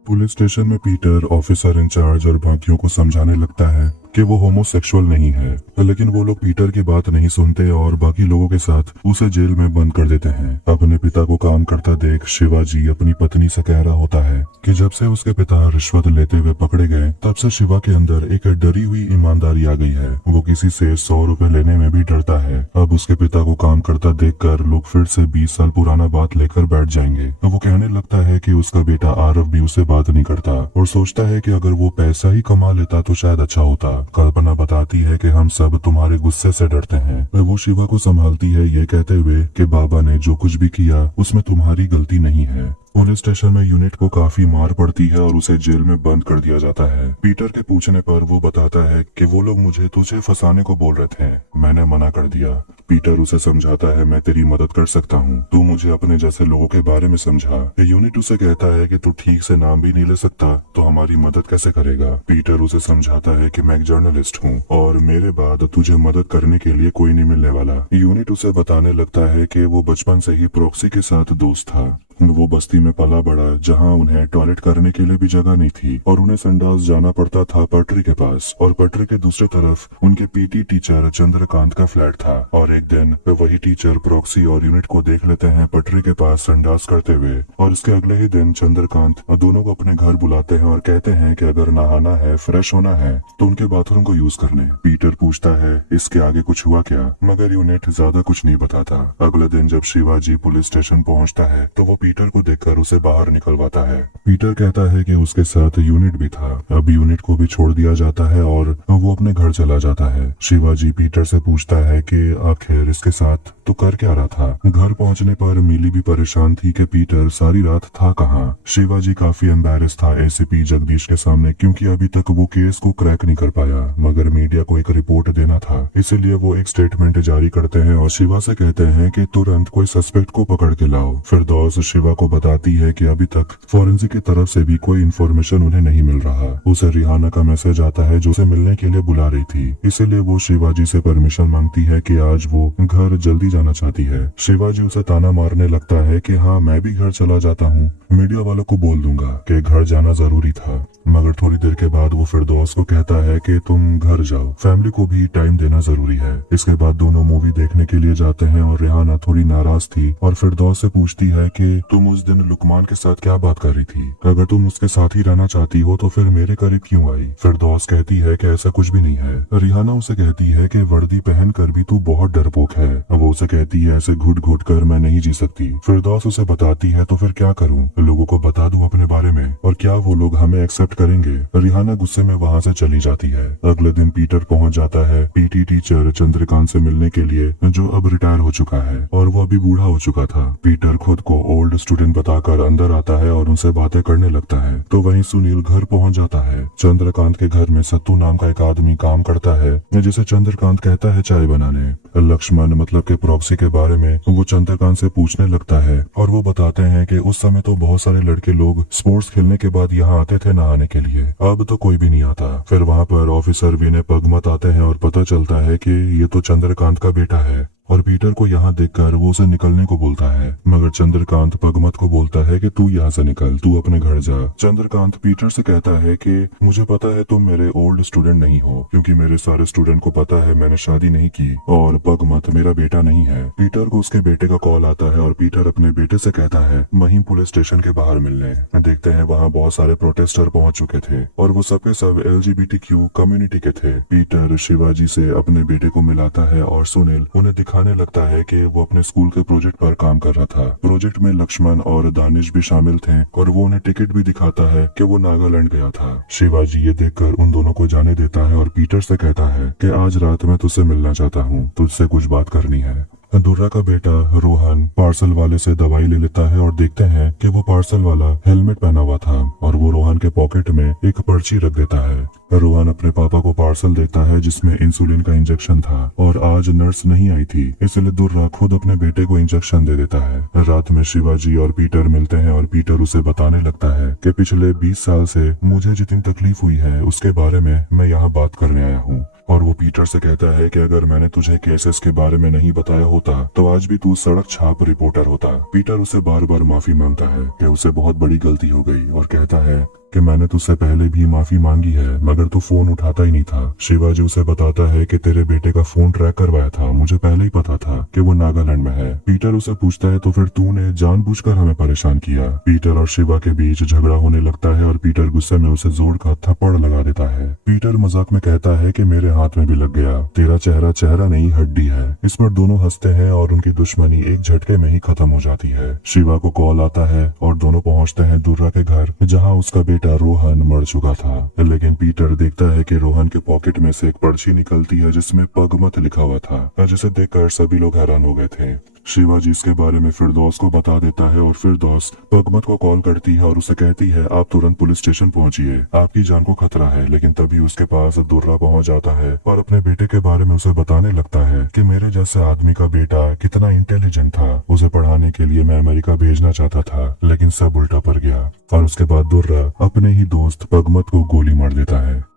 पुलिस स्टेशन में पीटर ऑफिसर इंचार्ज और बाकियों को समझाने लगता है कि वो होमोसेक्सुअल नहीं है, लेकिन वो लोग पीटर की बात नहीं सुनते और बाकी लोगों के साथ उसे जेल में बंद कर देते हैं। अपने पिता को काम करता देख शिवाजी अपनी पत्नी से कह रहा होता है कि जब से उसके पिता रिश्वत लेते हुए पकड़े गए तब से शिवा के अंदर एक डरी हुई ईमानदारी आ गई है। वो किसी से 100 रुपए लेने में भी डरता है। अब उसके पिता को काम करता देखकर लोग फिर से 20 साल पुराना बात लेकर बैठ जाएंगे। वो कहने लगता है कि उसका बेटा आरव भी उससे बात नहीं करता और सोचता है कि अगर वो पैसा ही कमा लेता तो शायद अच्छा होता। कल्पना बताती है कि हम सब तुम्हारे गुस्से से डरते हैं। वो शिवा को संभालती है ये कहते हुए कि बाबा ने जो कुछ भी किया उसमें तुम्हारी गलती नहीं है। पुलिस स्टेशन में यूनिट को काफी मार पड़ती है और उसे जेल में बंद कर दिया जाता है। पीटर के पूछने पर वो बताता है कि वो लोग मुझे तुझे फंसाने को बोल रहे थे, मैंने मना कर दिया। पीटर उसे समझाता है मैं तेरी मदद कर सकता हूँ, तू मुझे अपने जैसे लोगों के बारे में समझा। यूनिट उसे कहता है कि तू ठीक से नाम भी नहीं ले सकता तो हमारी मदद कैसे करेगा। पीटर उसे समझाता है कि मैं एक जर्नलिस्ट हूँ और मेरे बाद तुझे मदद करने के लिए कोई नहीं मिलने वाला। यूनिट उसे बताने लगता है कि वो बचपन से ही प्रॉक्सी के साथ दोस्त था। वो बस्ती में पला बड़ा जहाँ उन्हें टॉयलेट करने के लिए भी जगह नहीं थी और उन्हें संडास जाना पड़ता था पटरी के पास, और पटरी के दूसरे तरफ उनके पीटी टीचर चंद्रकांत का फ्लैट था। और एक दिन वही टीचर प्रॉक्सी और यूनिट को देख लेते हैं पटरी के पास संडास करते हुए, और इसके अगले ही दिन चंद्रकांत दोनों को अपने घर बुलाते हैं और कहते हैं कि अगर नहाना है, फ्रेश होना है तो उनके बाथरूम को यूज कर लें। पीटर पूछता है इसके आगे कुछ हुआ क्या, मगर यूनिट ज्यादा कुछ नहीं बताता। अगले दिन जब शिवाजी पुलिस स्टेशन पहुँचता है तो वो पीटर को देखकर उसे बाहर निकलवाता है। पीटर कहता है कि उसके साथ यूनिट भी था। अब यूनिट को भी छोड़ दिया जाता है और वो अपने घर चला जाता है। शिवाजी पीटर से पूछता है कि आखिर इसके साथ तो कर क्या रहा था। घर पहुंचने पर मिली भी परेशान थी कि पीटर सारी रात था कहाँ। शिवाजी काफी एम्बैरेस था एसीपी जगदीश के सामने क्योंकि अभी तक वो केस को क्रैक नहीं कर पाया, मगर मीडिया को एक रिपोर्ट देना था, इसीलिए वो एक स्टेटमेंट जारी करते हैं और शिवा से कहते हैं कि तुरंत कोई सस्पेक्ट को पकड़ के लाओ। फिरदौस शिवा को बताती है कि अभी तक फॉरेंसिक की तरफ से भी कोई इन्फॉर्मेशन उन्हें नहीं मिल रहा। उसे रिहाना का मैसेज आता है जो उसे मिलने के लिए बुला रही थी, इसीलिए वो शिवाजी से परमिशन मांगती है कि आज वो घर जल्दी जाना चाहती है। शिवाजी उसे ताना मारने लगता है कि हाँ मैं भी घर चला जाता हूँ, मीडिया वालों को बोल दूंगा कि घर जाना जरूरी था। मगर थोड़ी देर के बाद वो फिरदौस को कहता है कि तुम घर जाओ, फैमिली को भी टाइम देना जरूरी है। इसके बाद दोनों मूवी देखने के लिए जाते हैं और रिहाना थोड़ी नाराज थी और फिरदौस से पूछती है कि तुम उस दिन लुकमान के साथ क्या बात कर रही थी, अगर तुम उसके साथ ही रहना चाहती हो तो फिर मेरे करीब क्यों आई। फिरदौस कहती है कि ऐसा कुछ भी नहीं है। रिहाना उसे कहती है कि वर्दी पहन कर भी तू बहुत डरपोक है। वो उसे कहती है ऐसे घुट घुट कर मैं नहीं जी सकती। फिरदौस उसे बताती है तो फिर क्या करूं, लोगों को बता दूं अपने बारे में, और क्या वो लोग हमें एक्सेप्ट करेंगे। रिहाना गुस्से में वहाँ से चली जाती है। अगले दिन पीटर पहुँच जाता है पीटी टीचर चंद्रकांत से मिलने के लिए, जो अब रिटायर हो चुका है और वो अभी बूढ़ा हो चुका था। पीटर खुद को ओल्ड स्टूडेंट बताकर अंदर आता है और उनसे बातें करने लगता है। तो वहीं सुनील घर पहुँच जाता है। चंद्रकांत के घर में सत्तू नाम का एक आदमी काम करता है जिसे चंद्रकांत कहता है चाय बनाने। लक्ष्मण मतलब के प्रॉक्सी के बारे में वो चंद्रकांत से पूछने लगता है और वो बताते हैं कि उस समय तो बहुत सारे लड़के लोग स्पोर्ट्स खेलने के बाद यहाँ आते थे नहाने के लिए, अब तो कोई भी नहीं आता। फिर वहाँ पर ऑफिसर विनय पगमत आते हैं और पता चलता है कि ये तो चंद्रकांत का बेटा है, और पीटर को यहाँ देखकर वो उसे निकलने को बोलता है, मगर चंद्रकांत पगमत को बोलता है कि तू यहाँ से निकल, तू अपने घर जा। चंद्रकांत पीटर से कहता है कि मुझे पता है तुम मेरे ओल्ड स्टूडेंट नहीं हो, क्योंकि मेरे सारे स्टूडेंट को पता है मैंने शादी नहीं की और पगमत मेरा बेटा नहीं है। पीटर को उसके बेटे का कॉल आता है और पीटर अपने बेटे से कहता है महिम पुलिस स्टेशन के बाहर मिलने। देखते हैं वहाँ बहुत सारे प्रोटेस्टर पहुँच चुके थे और वो सबके सब LGBTQ कम्युनिटी के थे। पीटर शिवाजी से अपने बेटे को मिलाता है और सुनील उन्हें दिखा दिखाने लगता है कि वो अपने स्कूल के प्रोजेक्ट पर काम कर रहा था। प्रोजेक्ट में लक्ष्मण और दानिश भी शामिल थे और वो उन्हें टिकट भी दिखाता है कि वो नागालैंड गया था। शिवाजी ये देखकर उन दोनों को जाने देता है और पीटर से कहता है कि आज रात मैं तुझसे मिलना चाहता हूँ, तुझसे कुछ बात करनी है। दुर्रा का बेटा रोहन पार्सल वाले से दवाई ले लेता है और देखते हैं कि वो पार्सल वाला हेलमेट पहना हुआ था और वो रोहन के पॉकेट में एक पर्ची रख देता है। रोहन अपने पापा को पार्सल देता है जिसमें इंसुलिन का इंजेक्शन था और आज नर्स नहीं आई थी, इसलिए दुर्रा खुद अपने बेटे को इंजेक्शन दे देता है। रात में शिवाजी और पीटर मिलते हैं और पीटर उसे बताने लगता है कि पिछले 20 साल से मुझे जितनी तकलीफ हुई है उसके बारे में मैं यहाँ बात करने आया हूँ। और वो पीटर से कहता है कि अगर मैंने तुझे केसेस के बारे में नहीं बताया होता तो आज भी तू सड़क छाप रिपोर्टर होता। पीटर उसे बार बार माफी मांगता है कि उसे बहुत बड़ी गलती हो गई और कहता है कि मैंने तुझसे पहले भी माफी मांगी है मगर तू फोन उठाता ही नहीं था। शिवाजी उसे बताता है कि तेरे बेटे का फोन ट्रैक करवाया था, मुझे पहले ही पता था कि वो नागालैंड में है। पीटर उसे पूछता है तो फिर तूने जानबूझकर हमें परेशान किया। पीटर और शिवा के बीच झगड़ा होने लगता है और पीटर गुस्से में उसे जोर का थप्पड़ लगा देता है। पीटर मजाक में कहता है कि मेरे हाथ में भी लग गया, तेरा चेहरा चेहरा नहीं हड्डी है। इस पर दोनों हंसते हैं और उनकी दुश्मनी एक झटके में ही खत्म हो जाती है। शिवा को कॉल आता है और दोनों पहुंचते हैं दुर्रा के घर जहाँ उसका बेटा रोहन मर चुका था। लेकिन पीटर देखता है कि रोहन के पॉकेट में से एक पर्ची निकलती है जिसमें पगमत लिखा हुआ था, जिसे देखकर सभी लोग हैरान हो गए थे। शिवाजी इसके बारे में फिरदौस को बता देता है और फिरदौस पगमत को कॉल करती है और उसे कहती है आप तुरंत पुलिस स्टेशन पहुंचिए, आपकी जान को खतरा है। लेकिन तभी उसके पास दुर्रा पहुंच जाता है और अपने बेटे के बारे में उसे बताने लगता है कि मेरे जैसे आदमी का बेटा कितना इंटेलिजेंट था, उसे पढ़ाने के लिए मैं अमेरिका भेजना चाहता था लेकिन सब उल्टा पड़ गया। और उसके बाद दुर्रा अपने ही दोस्त पगमत को गोली मार देता है।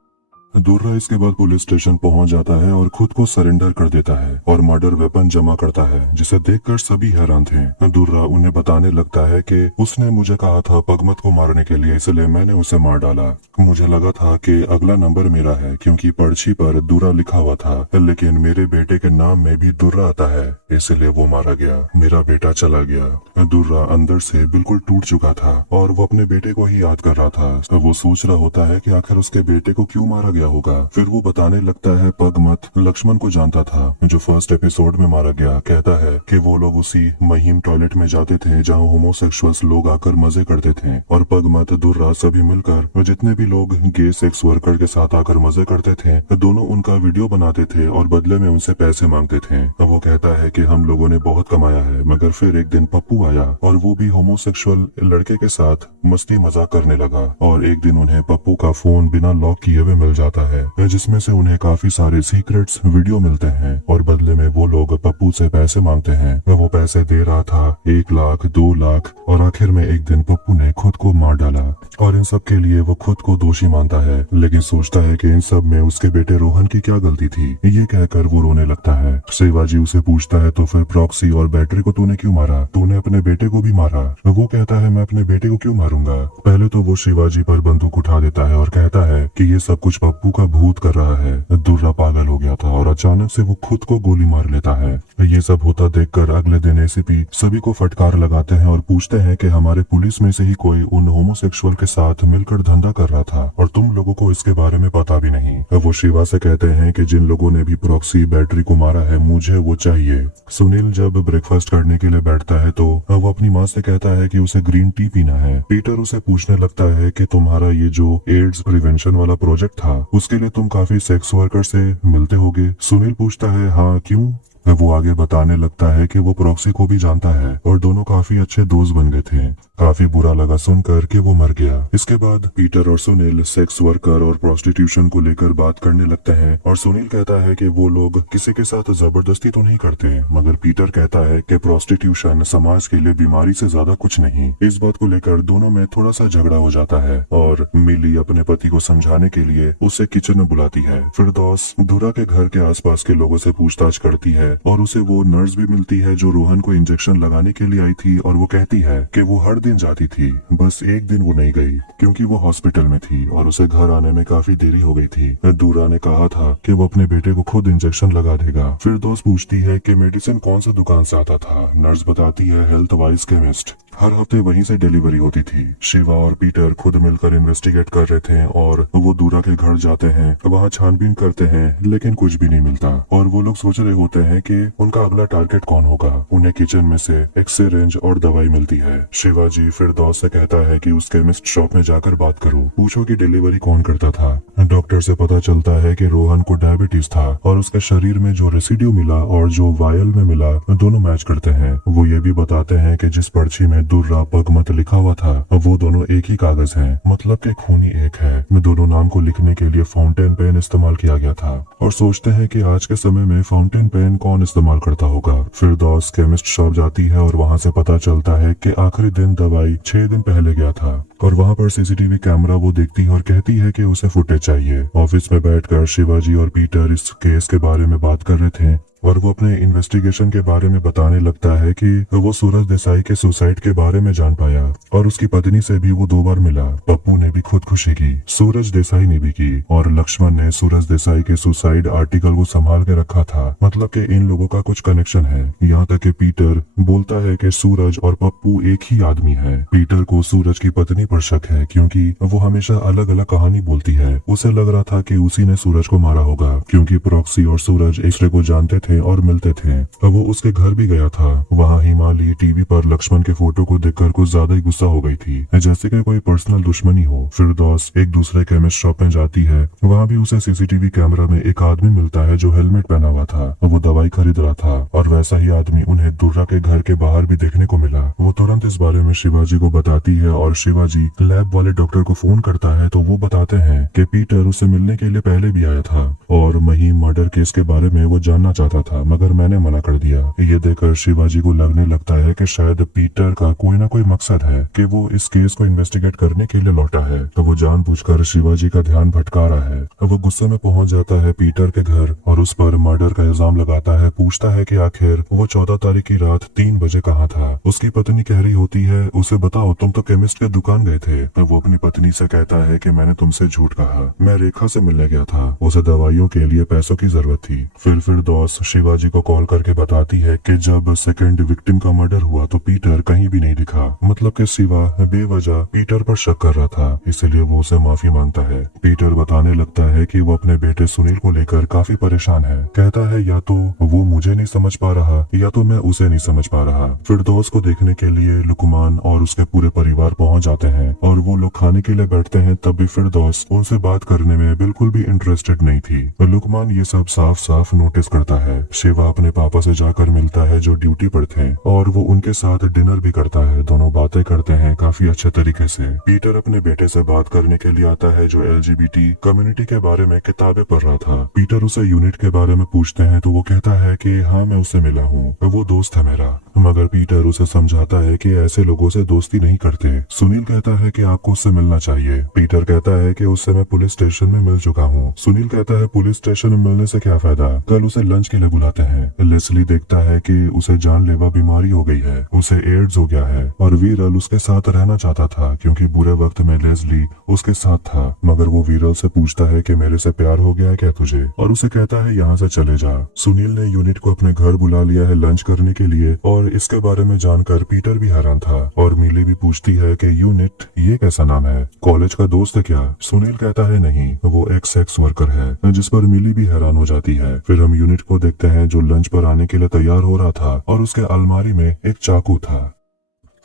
दुर्रा इसके बाद पुलिस स्टेशन पहुंच जाता है और खुद को सरेंडर कर देता है और मर्डर वेपन जमा करता है जिसे देखकर सभी हैरान थे। दुर्रा उन्हें बताने लगता है कि उसने मुझे कहा था पगमत को मारने के लिए, इसलिए मैंने उसे मार डाला। मुझे लगा था कि अगला नंबर मेरा है क्योंकि पर्ची पर दुर्रा लिखा हुआ था, लेकिन मेरे बेटे के नाम में भी दुर्रा आता है, इसलिए वो मारा गया, मेरा बेटा चला गया। दुर्रा अंदर से बिल्कुल टूट चुका था और वो अपने बेटे को ही याद कर रहा था। वो सोच रहा होता है कि आखिर उसके बेटे को क्यों मारा होगा। फिर वो बताने लगता है पगमत लक्ष्मण को जानता था जो फर्स्ट एपिसोड में मारा गया। कहता है कि वो लोग उसी महिम टॉयलेट में जाते थे जहां होमोसेक्सुअल्स लोग आकर मजे करते थे और पगमत दुर्रा सभी मिलकर जितने भी लोग गे सेक्स वर्कर के साथ आकर मजे करते थे दोनों उनका वीडियो बनाते थे और बदले में उनसे पैसे मांगते थे। वो कहता है कि हम लोगों ने बहुत कमाया है मगर फिर एक दिन पप्पू आया और वो भी होमोसेक्सुअल लड़के के साथ मस्ती मजाक करने लगा और एक दिन उन्हें पप्पू का फोन बिना लॉक किए हुए मिल जाता है जिसमें से उन्हें काफी सारे सीक्रेट्स वीडियो मिलते हैं और बदले में वो लोग पप्पू से पैसे मांगते हैं। वो पैसे दे रहा था 1 लाख 2 लाख और आखिर में एक दिन पप्पू ने खुद को मार डाला और इन सब के लिए वो खुद को दोषी मानता है लेकिन सोचता है कि इन सब में उसके बेटे रोहन की क्या गलती थी। ये कहकर वो रोने लगता है। शिवाजी उसे पूछता है तो फिर प्रॉक्सी और बैटरी को तूने क्यों मारा, तूने अपने बेटे को भी मारा। वो कहता है मैं अपने बेटे को क्यों मारूंगा। पहले तो वो शिवाजी पर बंदूक उठा देता है और कहता है कि ये सब कुछ पप्पू का भूत कर रहा है। दुर्रा पागल हो गया था और अचानक से वो खुद को गोली मार लेता है। ये सब होता देखकर अगले दिन एसीपी सभी को फटकार लगाते हैं और पूछते हैं कि हमारे पुलिस में से ही कोई उन होमोसेक्सुअल के साथ मिलकर धंधा कर रहा था और तुम लोगों को इसके बारे में पता भी नहीं। वो शिवा से कहते हैं कि जिन लोगों ने भी प्रॉक्सी बैटरी को मारा है मुझे वो चाहिए। सुनील जब ब्रेकफास्ट करने के लिए बैठता है तो वो अपनी माँ से कहता है कि उसे ग्रीन टी पीना है। पीटर उसे पूछने लगता है कि तुम्हारा ये जो एड्स प्रिवेंशन वाला प्रोजेक्ट था उसके लिए तुम काफी सेक्स वर्कर से मिलते होगे। सुनील पूछता है हाँ क्यों। वो आगे बताने लगता है कि वो प्रॉक्सी को भी जानता है और दोनों काफी अच्छे दोस्त बन गए थे। काफी बुरा लगा सुनकर कि वो मर गया। इसके बाद पीटर और सुनील सेक्स वर्कर और प्रोस्टिट्यूशन को लेकर बात करने लगते हैं और सुनील कहता है कि वो लोग किसी के साथ जबरदस्ती तो नहीं करते मगर पीटर कहता है कि प्रोस्टिट्यूशन समाज के लिए बीमारी से ज्यादा कुछ नहीं। इस बात को लेकर दोनों में थोड़ा सा झगड़ा हो जाता है और मिली अपने पति को समझाने के लिए उसे किचन में बुलाती है। फिरदौस दुर्रा के घर के आसपास के लोगों से पूछताछ करती है और उसे वो नर्स भी मिलती है जो रोहन को इंजेक्शन लगाने के लिए आई थी और वो कहती है कि वो हर दिन जाती थी, बस एक दिन वो नहीं गई क्योंकि वो हॉस्पिटल में थी और उसे घर आने में काफी देरी हो गई थी। दुर्रा ने कहा था कि वो अपने बेटे को खुद इंजेक्शन लगा देगा। फिर दोस्त पूछती है कि मेडिसिन कौन सा दुकान से आता था। नर्स बताती है हेल्थ वाइज केमिस्ट। हर हफ्ते वहीं से डिलीवरी होती थी। शिवा और पीटर खुद मिलकर इन्वेस्टिगेट कर रहे थे और वो दूरा के घर जाते हैं, वहाँ छानबीन करते हैं, लेकिन कुछ भी नहीं मिलता। और वो लोग सोच रहे होते हैं कि उनका अगला टारगेट कौन होगा। उन्हें किचन में से एक सिरिंज और दवाई मिलती है। शिवाजी फिरदौस से कहता है कि उस केमिस्ट शॉप में जाकर बात करो, पूछो कि डिलीवरी कौन करता था। डॉक्टर से पता चलता है कि रोहन को डायबिटीज था और उसके शरीर में जो रेसिड्यू मिला और जो वायल में मिला दोनों मैच करते हैं। वो ये भी बताते हैं कि जिस पर्ची में दुर्रा पगमत लिखा हुआ था वो दोनों एक ही कागज हैं, मतलब कि खूनी एक है। दोनों नाम को लिखने के लिए फाउंटेन पेन इस्तेमाल किया गया था और सोचते हैं कि आज के समय में फाउंटेन पेन कौन इस्तेमाल करता होगा। फिरदौस केमिस्ट शॉप जाती है और वहाँ से पता चलता है कि आखिरी दिन दवाई 6 दिन पहले गया था और वहाँ पर सीसीटीवी कैमरा वो देखती है और कहती है कि उसे फुटेज चाहिए। ऑफिस में बैठकर शिवाजी और पीटर इस केस के बारे में बात कर रहे थे और वो अपने इन्वेस्टिगेशन के बारे में बताने लगता है कि वो सूरज देसाई के सुसाइड के बारे में जान पाया और उसकी पत्नी से भी वो 2 बार मिला। पप्पू ने भी खुदकुशी की, सूरज देसाई ने भी की और लक्ष्मण ने सूरज देसाई के सुसाइड आर्टिकल को संभाल के रखा था। मतलब कि इन लोगों का कुछ कनेक्शन है। यहाँ तक कि पीटर बोलता है कि सूरज और पप्पू एक ही आदमी है। पीटर को सूरज की पत्नी पर शक है क्योंकि वो हमेशा अलग अलग कहानी बोलती है। उसे लग रहा था कि उसी ने सूरज को मारा होगा क्योंकि प्रॉक्सी और सूरज एक दूसरे को जानते थे और मिलते थे। वो उसके घर भी गया था। वहाँ हिमालय टीवी पर लक्ष्मण के फोटो को देखकर कुछ ज्यादा ही गुस्सा हो गई थी, जैसे कि कोई पर्सनल दुश्मनी हो। फिरदौस एक दूसरे केमिस्ट शॉप में जाती है। वहाँ भी उसे सीसीटीवी कैमरा में एक आदमी मिलता है जो हेलमेट पहना हुआ था। वो दवाई खरीद रहा था और वैसा ही आदमी उन्हें दुर्रा के घर के बाहर भी देखने को मिला। वो तुरंत इस बारे में शिवाजी को बताती है और शिवाजी लैब वाले डॉक्टर को फोन करता है तो वो बताते हैं कि पीटर उससे मिलने के लिए पहले भी आया था और महिम मर्डर केस के बारे में वो जानना चाहता था, मगर मैंने मना कर दिया। ये देखकर शिवाजी को लगने लगता है कि शायद पीटर का कोई ना कोई मकसद है कि वो इस केस को इन्वेस्टिगेट करने के लिए लौटा है। तो वो जानबूझकर शिवाजी का ध्यान भटका रहा है। वो गुस्से में पहुंच जाता है पीटर के घर और उस पर मर्डर का इल्जाम लगाता है। पूछता है कि आखिर वो 14 तारीख की रात 3 बजे कहाँ था। उसकी पत्नी कह रही होती है, उसे बताओ तुम तो केमिस्ट के दुकान गए थे। वो अपनी पत्नी से कहता है कि मैंने तुमसे झूठ कहा, मैं रेखा से मिलने गया था, उसे दवाइयों के लिए पैसों की जरूरत थी। फिर दोस्त शिवाजी को कॉल करके बताती है कि जब सेकंड विक्टिम का मर्डर हुआ तो पीटर कहीं भी नहीं दिखा। मतलब कि शिवा बेवजह पीटर पर शक कर रहा था, इसलिए वो उसे माफी मांगता है। पीटर बताने लगता है कि वो अपने बेटे सुनील को लेकर काफी परेशान है। कहता है या तो वो मुझे नहीं समझ पा रहा या तो मैं उसे नहीं समझ पा रहा। फिरदौस को देखने के लिए लुकमान और उसके पूरे परिवार पहुंच जाते हैं और वो लोग खाने के लिए बैठते हैं। तब भी फिरदौस उनसे बात करने में बिल्कुल भी इंटरेस्टेड नहीं थी। लुकमान ये सब साफ साफ नोटिस करता है। शिवा अपने पापा से जाकर मिलता है जो ड्यूटी पर थे और वो उनके साथ डिनर भी करता है। दोनों बातें करते हैं काफी अच्छे तरीके से। पीटर अपने बेटे से बात करने के लिए आता है जो LGBT कम्युनिटी के बारे में किताबें पढ़ रहा था। पीटर उसे यूनिट के बारे में पूछते हैं तो वो कहता है कि हाँ मैं उससे मिला हूँ, वो दोस्त है मेरा। मगर पीटर उसे समझाता है कि ऐसे लोगों से दोस्ती नहीं करते। सुनील कहता है कि आपको उससे मिलना चाहिए। पीटर कहता है कि उससे मैं पुलिस स्टेशन में मिल चुका हूँ। सुनील कहता है पुलिस स्टेशन में मिलने से क्या फायदा, कल उसे लंच के लिए बुलाते हैं। लेस्ली देखता है कि उसे जानलेवा बीमारी हो गई है, उसे एड्स हो गया है और वीरल उसके साथ रहना चाहता था क्योंकि बुरे वक्त में लेस्ली उसके साथ था। मगर वो वीरल से पूछता है कि मेरे से प्यार हो गया है क्या तुझे, और उसे कहता है यहाँ से चले जा। सुनील ने यूनिट को अपने घर बुला लिया है लंच करने के लिए और इसके बारे में जानकर पीटर भी हैरान था और मिली भी पूछती है कि यूनिट ये कैसा नाम है, कॉलेज का दोस्त है क्या। सुनील कहता है नहीं, वो एक सेक्स वर्कर है, जिस पर मिली भी हैरान हो जाती है। फिर हम यूनिट को देखते हैं जो लंच पर आने के लिए तैयार हो रहा था और उसके अलमारी में एक चाकू था।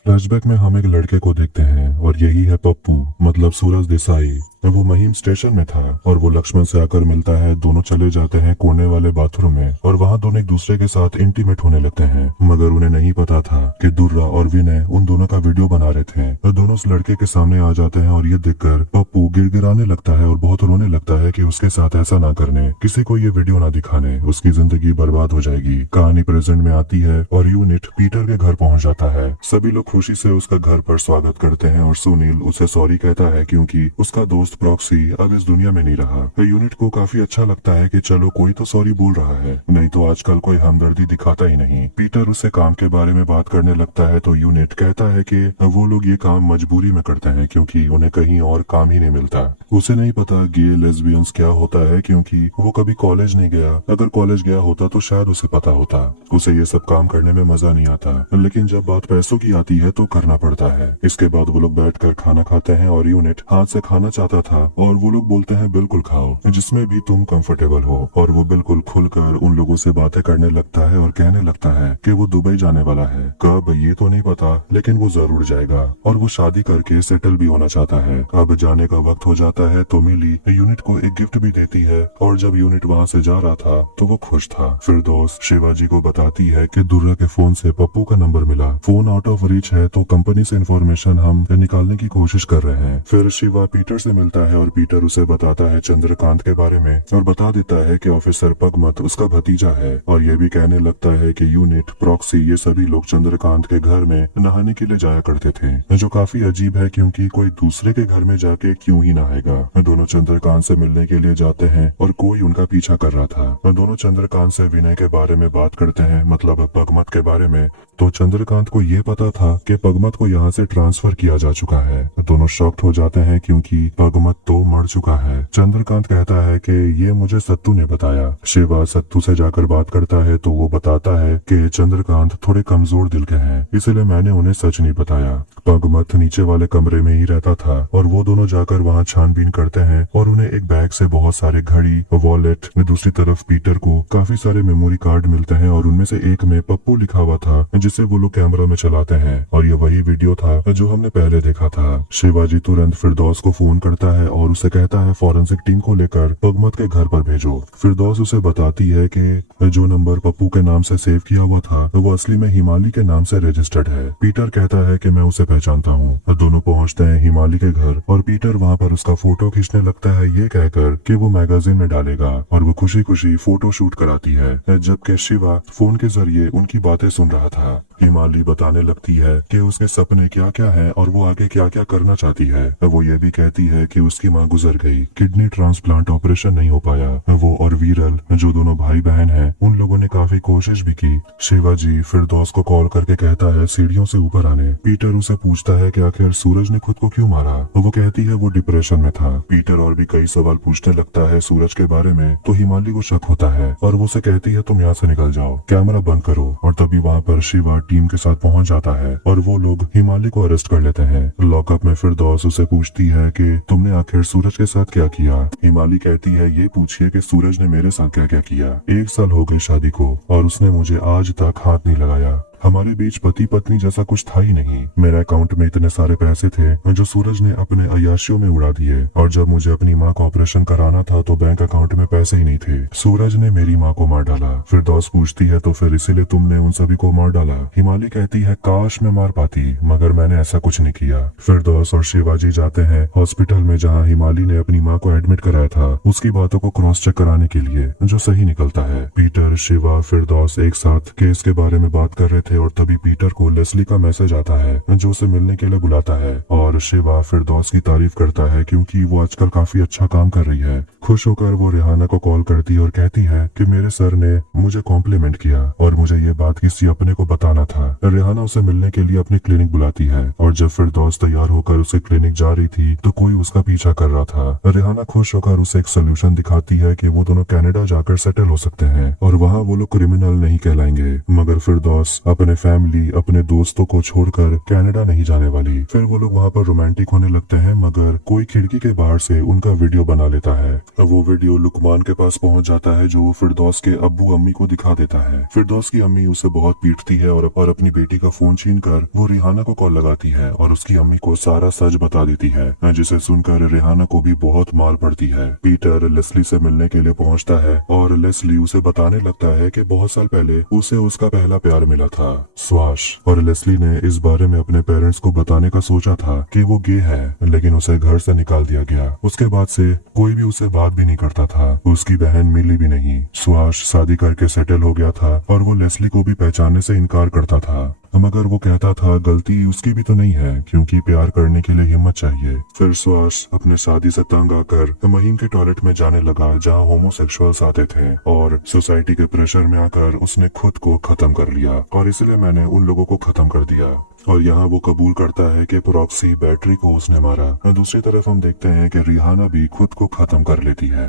फ्लैशबैक में हम एक लड़के को देखते हैं और यही है पप्पू, मतलब सूरज देसाई। वो महिम स्टेशन में था और वो लक्ष्मण से आकर मिलता है। दोनों चले जाते हैं कोने वाले बाथरूम में और वहाँ दोनों एक दूसरे के साथ इंटीमेट होने लगते हैं। मगर उन्हें नहीं पता था कि दुर्रा और विनय उन दोनों का वीडियो बना रहे थे। तो दोनों उस लड़के के सामने आ जाते हैं और ये देखकर पप्पू गिड़गिड़ाने लगता है और बहुत रोने लगता है कि उसके साथ ऐसा ना करने, किसी को ये वीडियो ना दिखाने, उसकी जिंदगी बर्बाद हो जाएगी। कहानी प्रेजेंट में आती है और यूनिट पीटर के घर पहुँच जाता है। सभी लोग खुशी से उसका घर पर स्वागत करते हैं और सुनील उसे सॉरी कहता है क्योंकि उसका दोस्त प्रॉक्सी अब इस दुनिया में नहीं रहा। यूनिट को काफी अच्छा लगता है कि चलो कोई तो सॉरी बोल रहा है, नहीं तो आजकल कोई हमदर्दी दिखाता ही नहीं। पीटर उससे काम के बारे में बात करने लगता है तो यूनिट कहता है कि वो लोग ये काम मजबूरी में करते हैं क्योंकि उन्हें कहीं और काम ही नहीं मिलता। उसे नहीं पता गे लेस्बियंस क्या होता है क्योंकि वो कभी कॉलेज नहीं गया। अगर कॉलेज गया होता तो शायद उसे पता होता। उसे ये सब काम करने में मजा नहीं आता, लेकिन जब बात पैसों की आती मजबूरी है तो करना पड़ता है। इसके बाद वो लोग बैठकर खाना खाते हैं और यूनिट हाथ से खाना चाहता था और वो लोग बोलते हैं बिल्कुल खाओ, जिसमें भी तुम कंफर्टेबल हो। और वो बिल्कुल खुलकर उन लोगों से बातें करने लगता है और कहने लगता है कि वो दुबई जाने वाला है, कब ये तो नहीं पता लेकिन वो जरूर जाएगा और वो शादी करके सेटल भी होना चाहता है। अब जाने का वक्त हो जाता है तो मिली यूनिट को एक गिफ्ट भी देती है और जब यूनिट वहाँ से जा रहा था तो वो खुश था। फिरदौस शिवाजी को बताती है कि दुर्रा के फोन से पप्पू का नंबर मिला, फोन आउट ऑफ रीच है तो कंपनी से इंफॉर्मेशन हम निकालने की कोशिश कर रहे हैं। फिर शिवा पीटर से मिलता है और पीटर उसे बताता है चंद्रकांत के बारे में और बता देता है कि ऑफिसर पगमत उसका भतीजा है और ये भी कहने लगता है कि यूनिट, प्रॉक्सी, ये सभी लोग चंद्रकांत के घर में नहाने के लिए जाया करते थे, जो काफी अजीब है क्योंकि कोई दूसरे के घर में जाके क्यों ही नहाएगा। दोनों चंद्रकांत से मिलने के लिए जाते हैं और कोई उनका पीछा कर रहा था। दोनों चंद्रकांत से विनय के बारे में बात करते हैं, मतलब पगमत के बारे में। तो चंद्रकांत को ये पता था कि पगमत को यहाँ से ट्रांसफर किया जा चुका है। दोनों शॉक्ड हो जाते हैं क्योंकि पगमत तो मर चुका है। चंद्रकांत कहता है कि ये मुझे सत्तू ने बताया। शिवा सत्तू से जाकर बात करता है तो वो बताता है कि चंद्रकांत थोड़े कमजोर दिल के हैं, इसलिए मैंने उन्हें सच नहीं बताया। पगमत नीचे वाले कमरे में ही रहता था और वो दोनों जाकर वहाँ छानबीन करते हैं और उन्हें एक बैग से बहुत सारे घड़ी, वॉलेट, दूसरी तरफ पीटर को काफी सारे मेमोरी कार्ड मिलते हैं और उनमें से एक में पप्पू लिखा हुआ था जिसे वो लोग कैमरा में चलाते हैं और ये वही वीडियो था जो हमने पहले देखा था। शिवाजी तुरंत फिरदौस को फोन करता है और उसे कहता है फॉरेंसिक टीम को लेकर पगमत के घर पर भेजो। फिरदौस उसे बताती है कि जो नंबर पप्पू के नाम से सेव किया हुआ था वो असली में हिमाली के नाम से रजिस्टर्ड है। पीटर कहता है कि मैं उसे पहचानता हूँ। दोनों पहुँचते हैं हिमाली के घर और पीटर वहाँ पर उसका फोटो खींचने लगता है ये कहकर कि वो मैगजीन में डालेगा और वो खुशी खुशी फोटो शूट कराती है, जबकि शिवा फोन के जरिए उनकी बातें सुन रहा था। हिमाली बताने लगती है कि उसके सपने क्या क्या हैं और वो आगे क्या क्या करना चाहती है। वो ये भी कहती है कि उसकी माँ गुजर गई, किडनी ट्रांसप्लांट ऑपरेशन नहीं हो पाया। वो और वीरल जो दोनों भाई बहन हैं उन लोगों ने काफी कोशिश भी की। शिवाजी फिरदौस को कॉल करके कहता है सीढ़ियों से ऊपर आने। पीटर उसे पूछता है कि आखिर सूरज ने खुद को क्यों मारा। वो कहती है वो डिप्रेशन में था। पीटर और भी कई सवाल पूछने लगता है सूरज के बारे में तो हिमाली को शक होता है और वो उसे कहती है तुम यहाँ से निकल जाओ, कैमरा बंद करो। और तभी वहाँ पर शिवा टीम के साथ पहुंच जाता है और वो लोग हिमाली को अरेस्ट कर लेते हैं। लॉकअप में फिरदौस उसे पूछती है कि तुमने आखिर सूरज के साथ क्या किया। हिमाली कहती है ये पूछिए कि सूरज ने मेरे साथ क्या क्या किया। 1 साल हो गए शादी को और उसने मुझे आज तक हाथ नहीं लगाया। हमारे बीच पति पत्नी जैसा कुछ था ही नहीं। मेरे अकाउंट में इतने सारे पैसे थे जो सूरज ने अपने अय्याशियों में उड़ा दिए और जब मुझे अपनी माँ का ऑपरेशन कराना था तो बैंक अकाउंट में पैसे ही नहीं थे। सूरज ने मेरी माँ को मार डाला। फिरदौस पूछती है तो फिर इसीलिए तुमने उन सभी को मार डाला। हिमाली कहती है काश मैं मार पाती, मगर मैंने ऐसा कुछ नहीं किया। फिरदौस और शिवाजी जाते हैं हॉस्पिटल में जहाँ हिमाली ने अपनी माँ को एडमिट कराया था, उसकी बातों को क्रॉस चेक कराने के लिए, जो सही निकलता है। पीटर, शिवा, फिरदौस एक साथ केस के बारे में बात कर रहे थे और तभी पीटर को लेस्ली का मैसेज आता है जो उसे मिलने के लिए बुलाता है और शिवा फिरदौस की तारीफ करता है क्योंकि वो आजकल काफी अच्छा काम कर रही है। खुश होकर वो रेहाना को कॉल करती है और कहती है कि मेरे सर ने मुझे कॉम्प्लीमेंट किया और मुझे ये बात किसी अपने को बताना था। रेहाना उसे मिलने के लिए अपनी क्लिनिक बुलाती है और जब फिरदौस तैयार होकर उसे क्लिनिक जा रही थी तो कोई उसका पीछा कर रहा था। रेहाना खुश होकर उसे एक सोल्यूशन दिखाती है कि वो दोनों कनाडा जाकर सेटल हो सकते हैं और वहाँ वो लोग क्रिमिनल नहीं कहलाएंगे। मगर फिरदौस अपने फैमिली, अपने दोस्तों को छोड़कर कनाडा नहीं जाने वाली। फिर वो लोग वहाँ पर रोमांटिक होने लगते हैं मगर कोई खिड़की के बाहर से उनका वीडियो बना लेता है। वो वीडियो लुकमान के पास पहुँच जाता है जो फिरदौस के अब्बू अम्मी को दिखा देता है। फिरदौस की अम्मी उसे बहुत पीटती है और अपनी बेटी का फोन छीनकर वो रेहाना को कॉल लगाती है और उसकी अम्मी को सारा सच बता देती है, जिसे सुनकर रेहाना को भी बहुत मार पड़ती है। पीटर लेस्ली से मिलने के लिए पहुँचता है और लेस्ली उसे बताने लगता है कि बहुत साल पहले उसे उसका पहला प्यार मिला था, स्वाश। और लेस्ली ने इस बारे में अपने पेरेंट्स को बताने का सोचा था कि वो गे है, लेकिन उसे घर से निकाल दिया गया। उसके बाद से कोई भी उसे बात भी नहीं करता था। उसकी बहन मिली भी नहीं। स्वाश शादी करके सेटल हो गया था और वो लेस्ली को भी पहचानने से इनकार करता था, मगर वो कहता था गलती उसकी भी तो नहीं है क्योंकि प्यार करने के लिए हिम्मत चाहिए। फिर स्वाश अपने शादी से तंग आकर महीम के टॉयलेट में जाने लगा जहाँ होमोसेक्सुअल्स आते थे और सोसाइटी के प्रेशर में आकर उसने खुद को खत्म कर लिया और इसलिए मैंने उन लोगों को खत्म कर दिया। और यहाँ वो कबूल करता है कि प्रॉक्सी बैटरी को उसने मारा। दूसरी तरफ हम देखते हैं कि रिहाना भी खुद को खत्म कर लेती है।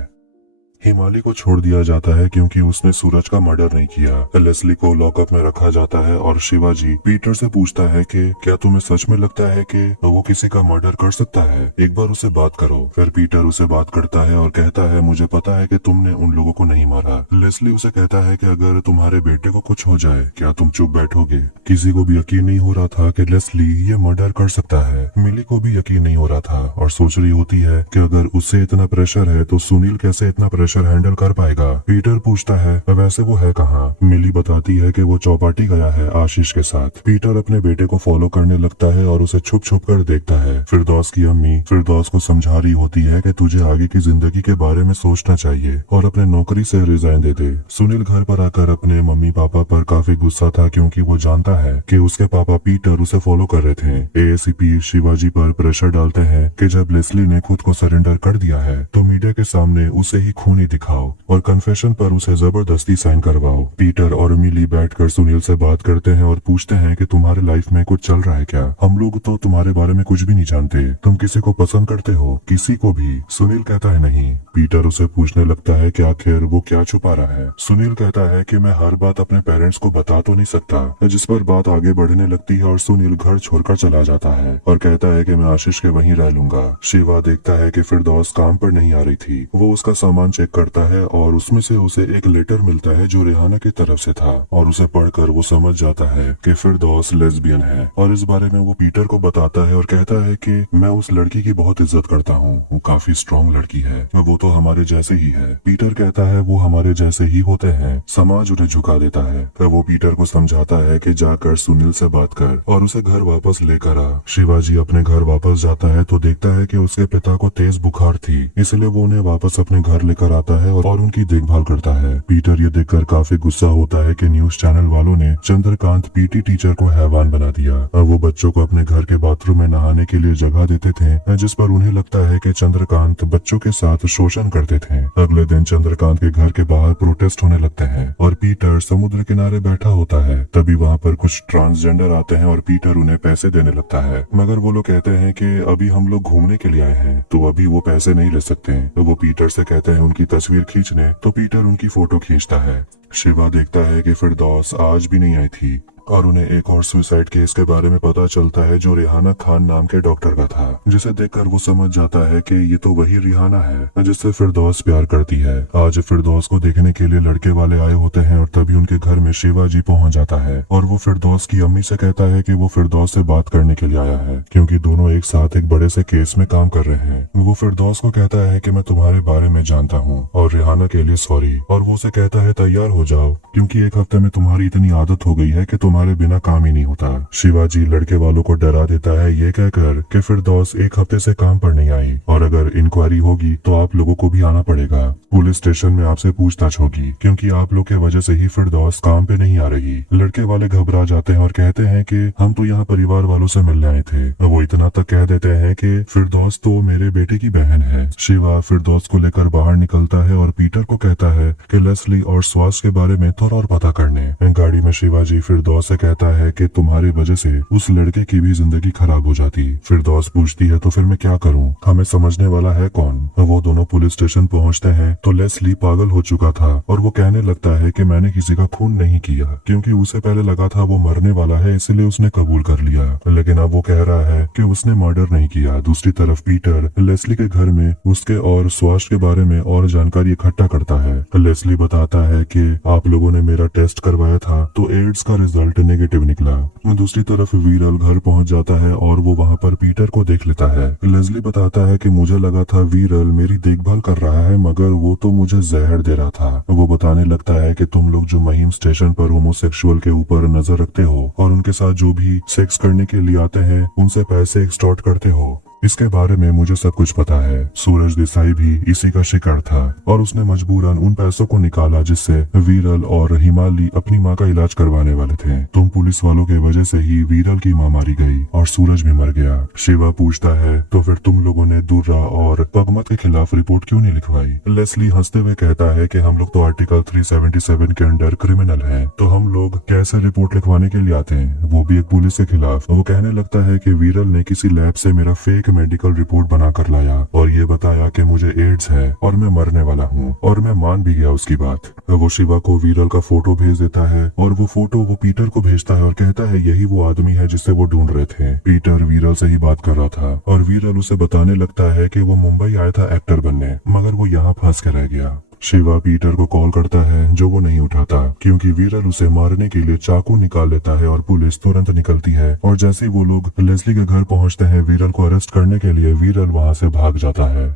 हिमाली को छोड़ दिया जाता है क्योंकि उसने सूरज का मर्डर नहीं किया। लेस्ली को लॉकअप में रखा जाता है और शिवाजी पीटर से पूछता है कि क्या तुम्हें सच में लगता है कि वो किसी का मर्डर कर सकता है? एक बार उसे बात करो। फिर पीटर उसे बात करता है और कहता है मुझे पता है कि तुमने उन लोगों को नहीं मारा। लेस्ली उसे कहता है कि अगर तुम्हारे बेटे को कुछ हो जाए क्या तुम चुप बैठोगे? किसी को भी यकीन नहीं हो रहा था कि लेस्ली ये मर्डर कर सकता है। मिली को भी यकीन नहीं हो रहा था और सोच रही होती है कि अगर उससे इतना प्रेशर है तो सुनील कैसे इतना प्रेशर हैंडल कर पाएगा। पीटर पूछता है वैसे वो है कहाँ? मिली बताती है कि वो चौपाटी गया है आशीष के साथ। पीटर अपने बेटे को फॉलो करने लगता है और उसे छुप छुप कर देखता है। फिरदौस की अम्मी फिरदौस को समझा रही होती है कि तुझे आगे की जिंदगी के बारे में सोचना चाहिए और अपने नौकरी से रिजाइन दे दे। सुनील घर पर आकर अपने मम्मी पापा पर काफी गुस्सा था क्योंकि वो जानता है कि उसके पापा पीटर उसे फॉलो कर रहे थे। एएसीपी शिवाजी पर प्रेशर डालते हैं कि जब लेस्ली ने खुद को सरेंडर कर दिया है तो मीडिया के सामने उसे ही खूनी दिखाओ और कन्फेशन पर उसे जबरदस्ती साइन करवाओ। पीटर और मिली बैठकर सुनील से बात करते हैं और पूछते हैं कि तुम्हारे लाइफ में कुछ चल रहा है क्या? हम लोग तो तुम्हारे बारे में कुछ भी नहीं जानते। तुम किसी को पसंद करते हो? किसी को भी? सुनील कहता है नहीं। पीटर उसे पूछने लगता है कि आखिर वो क्या छुपा रहा है। सुनील कहता है कि मैं हर बात अपने पेरेंट्स को बता तो नहीं सकता, जिस पर बात आगे बढ़ने लगती है और सुनील घर छोड़कर चला जाता है और कहता है कि मैं आशीष के वहीं रह लूंगा। शिवा देखता है कि फिरदौस काम पर नहीं आ रही थी। वो उसका सामान चेक करता है और उसमें से उसे एक लेटर मिलता है जो रेहाना की तरफ से था और उसे पढ़कर वो समझ जाता है कि फिरदौस लेस्बियन है और इस बारे में वो पीटर को बताता है और कहता है कि मैं उस लड़की की बहुत इज्जत करता हूँ, वो काफी स्ट्रॉन्ग लड़की है, वो तो हमारे जैसे ही है। पीटर कहता है वो हमारे जैसे ही होते हैं, समाज उन्हें झुका देता है। फिर वो पीटर को समझाता है कि जाकर सुनील से बात कर और उसे घर वापस लेकर आ। शिवाजी अपने घर वापस जाता है तो देखता है कि उसके पिता को तेज बुखार थी, इसलिए वो उन्हें वापस अपने घर लेकर आता है और उनकी देखभाल करता है। पीटर ये देखकर काफी गुस्सा होता है कि न्यूज चैनल वालों ने चंद्रकांत पीटी टीचर को हैवान बना दिया। वो बच्चों को अपने घर के बाथरूम में नहाने के लिए जगह देते थे, जिस पर उन्हें लगता है कि चंद्रकांत बच्चों के साथ शोषण करते थे। अगले दिन चंद्रकांत के घर के बाहर प्रोटेस्ट होने लगते हैं और पीटर समुद्र किनारे बैठा होता है। तभी वहाँ पर कुछ ट्रांसजेंडर आते हैं और पीटर उन्हें पैसे देने लगता है, मगर वो लोग कहते हैं कि अभी हम लोग घूमने के लिए आए हैं तो अभी वो पैसे नहीं ले सकते। तो वो पीटर से कहते हैं उनकी तस्वीर खींचने, तो पीटर उनकी फोटो खींचता है। शिवा देखता है कि फिरदौस आज भी नहीं आई थी और उन्हें एक और सुसाइड केस के बारे में पता चलता है जो रेहाना खान नाम के डॉक्टर का था, जिसे देखकर वो समझ जाता है कि ये तो वही रेहाना है जिससे फिरदौस प्यार करती है। आज फिरदौस को देखने के लिए लड़के वाले आए होते हैं और तभी उनके घर में शिवाजी पहुंच जाता है और वो फिरदौस की अम्मी से कहता है कि वो फिरदौस से बात करने के लिए आया है क्योंकि दोनों एक साथ एक बड़े से केस में काम कर रहे हैं। वो फिरदौस को कहता है कि मैं तुम्हारे बारे में जानता हूँ और रेहाना के लिए सॉरी, और वो उसे कहता है तैयार हो जाओ क्योंकि एक हफ्ते में तुम्हारी इतनी आदत हो गई है कि तुम्हारे बिना काम ही नहीं होता। शिवाजी लड़के वालों को डरा देता है ये कहकर कि फिरदौस एक हफ्ते से काम पर नहीं आई और अगर इंक्वायरी होगी तो आप लोगों को भी आना पड़ेगा। पुलिस स्टेशन में आपसे पूछताछ होगी क्योंकि आप लोग के वजह से ही फिरदौस काम पे नहीं आ रही। लड़के वाले घबरा जाते हैं और कहते हैं कि हम तो यहाँ परिवार वालों से मिलने आए थे। वो इतना तक कह देते हैं कि फिरदौस तो मेरे बेटे की बहन है। शिवा फिरदौस को लेकर बाहर निकलता है और पीटर को कहता है कि लेस्ली और स्वास्थ्य के बारे में थोड़ा और पता करने। गाड़ी में शिवाजी फिरदौस से कहता है कि तुम्हारी वजह से उस लड़के की भी जिंदगी खराब हो जाती। फिरदौस पूछती है तो फिर मैं क्या करूं, हमें समझने वाला है कौन? वो दोनों पुलिस स्टेशन पहुंचते हैं तो लेस्ली पागल हो चुका था और वो कहने लगता है कि मैंने किसी का खून नहीं किया क्योंकि उसे पहले लगा था वो मरने वाला है इसलिए उसने कबूल कर लिया, लेकिन अब वो कह रहा है कि उसने मर्डर नहीं किया। दूसरी तरफ पीटर लेस्ली के घर में उसके और स्वास्थ्य के बारे में और जानकारी इकट्ठा करता है। लेस्ली बताता है कि आप लोगों ने मेरा टेस्ट करवाया था तो एड्स का रिजल्ट नेगेटिव निकला। दूसरी तरफ वीरल घर पहुंच जाता है और वो वहां पर पीटर को देख लेता है। लेस्ली बताता है कि मुझे लगा था वीरल मेरी देखभाल कर रहा है मगर वो तो मुझे जहर दे रहा था। वो बताने लगता है कि तुम लोग जो महिम स्टेशन पर होमोसेक्सुअल के ऊपर नजर रखते हो और उनके साथ जो भी सेक्स करने के लिए आते हैं उनसे पैसे एक्सटॉर्ट करते हो, इसके बारे में मुझे सब कुछ पता है। सूरज देसाई भी इसी का शिकार था और उसने मजबूरन उन पैसों को निकाला जिससे वीरल और हिमाली अपनी माँ का इलाज करवाने वाले थे। तुम पुलिस वालों के वजह से ही वीरल की माँ मारी गई और सूरज भी मर गया। शिवा पूछता है तो फिर तुम लोगों ने दुर्रा और पगमत के खिलाफ रिपोर्ट क्यों नहीं लिखवाई? लेस्ली हंसते हुए कहता है कि हम लोग तो आर्टिकल 377 के अंडर क्रिमिनल हैं, तो हम लोग कैसे रिपोर्ट लिखवाने के लिए आते हैं, वो भी एक पुलिस के खिलाफ। वो कहने लगता है कि वीरल ने किसी लैब से मेरा फेक एक मेडिकल रिपोर्ट बनाकर लाया और ये बताया कि मुझे एड्स है और मैं मरने वाला हूँ, और मैं मान भी गया उसकी बात। वो शिवा को वीरल का फोटो भेज देता है और वो फोटो वो पीटर को भेजता है और कहता है यही वो आदमी है जिसे वो ढूंढ रहे थे। पीटर वीरल से ही बात कर रहा था और वीरल उसे बताने लगता है कि वो मुंबई आया था एक्टर बनने, मगर वो यहाँ फंस के रह गया। शिवा पीटर को कॉल करता है जो वो नहीं उठाता, क्योंकि वीरल उसे मारने के लिए चाकू निकाल लेता है और पुलिस तुरंत निकलती है। और जैसे ही वो लोग लेस्ली के घर पहुंचते हैं वीरल को अरेस्ट करने के लिए, वीरल वहां से भाग जाता है।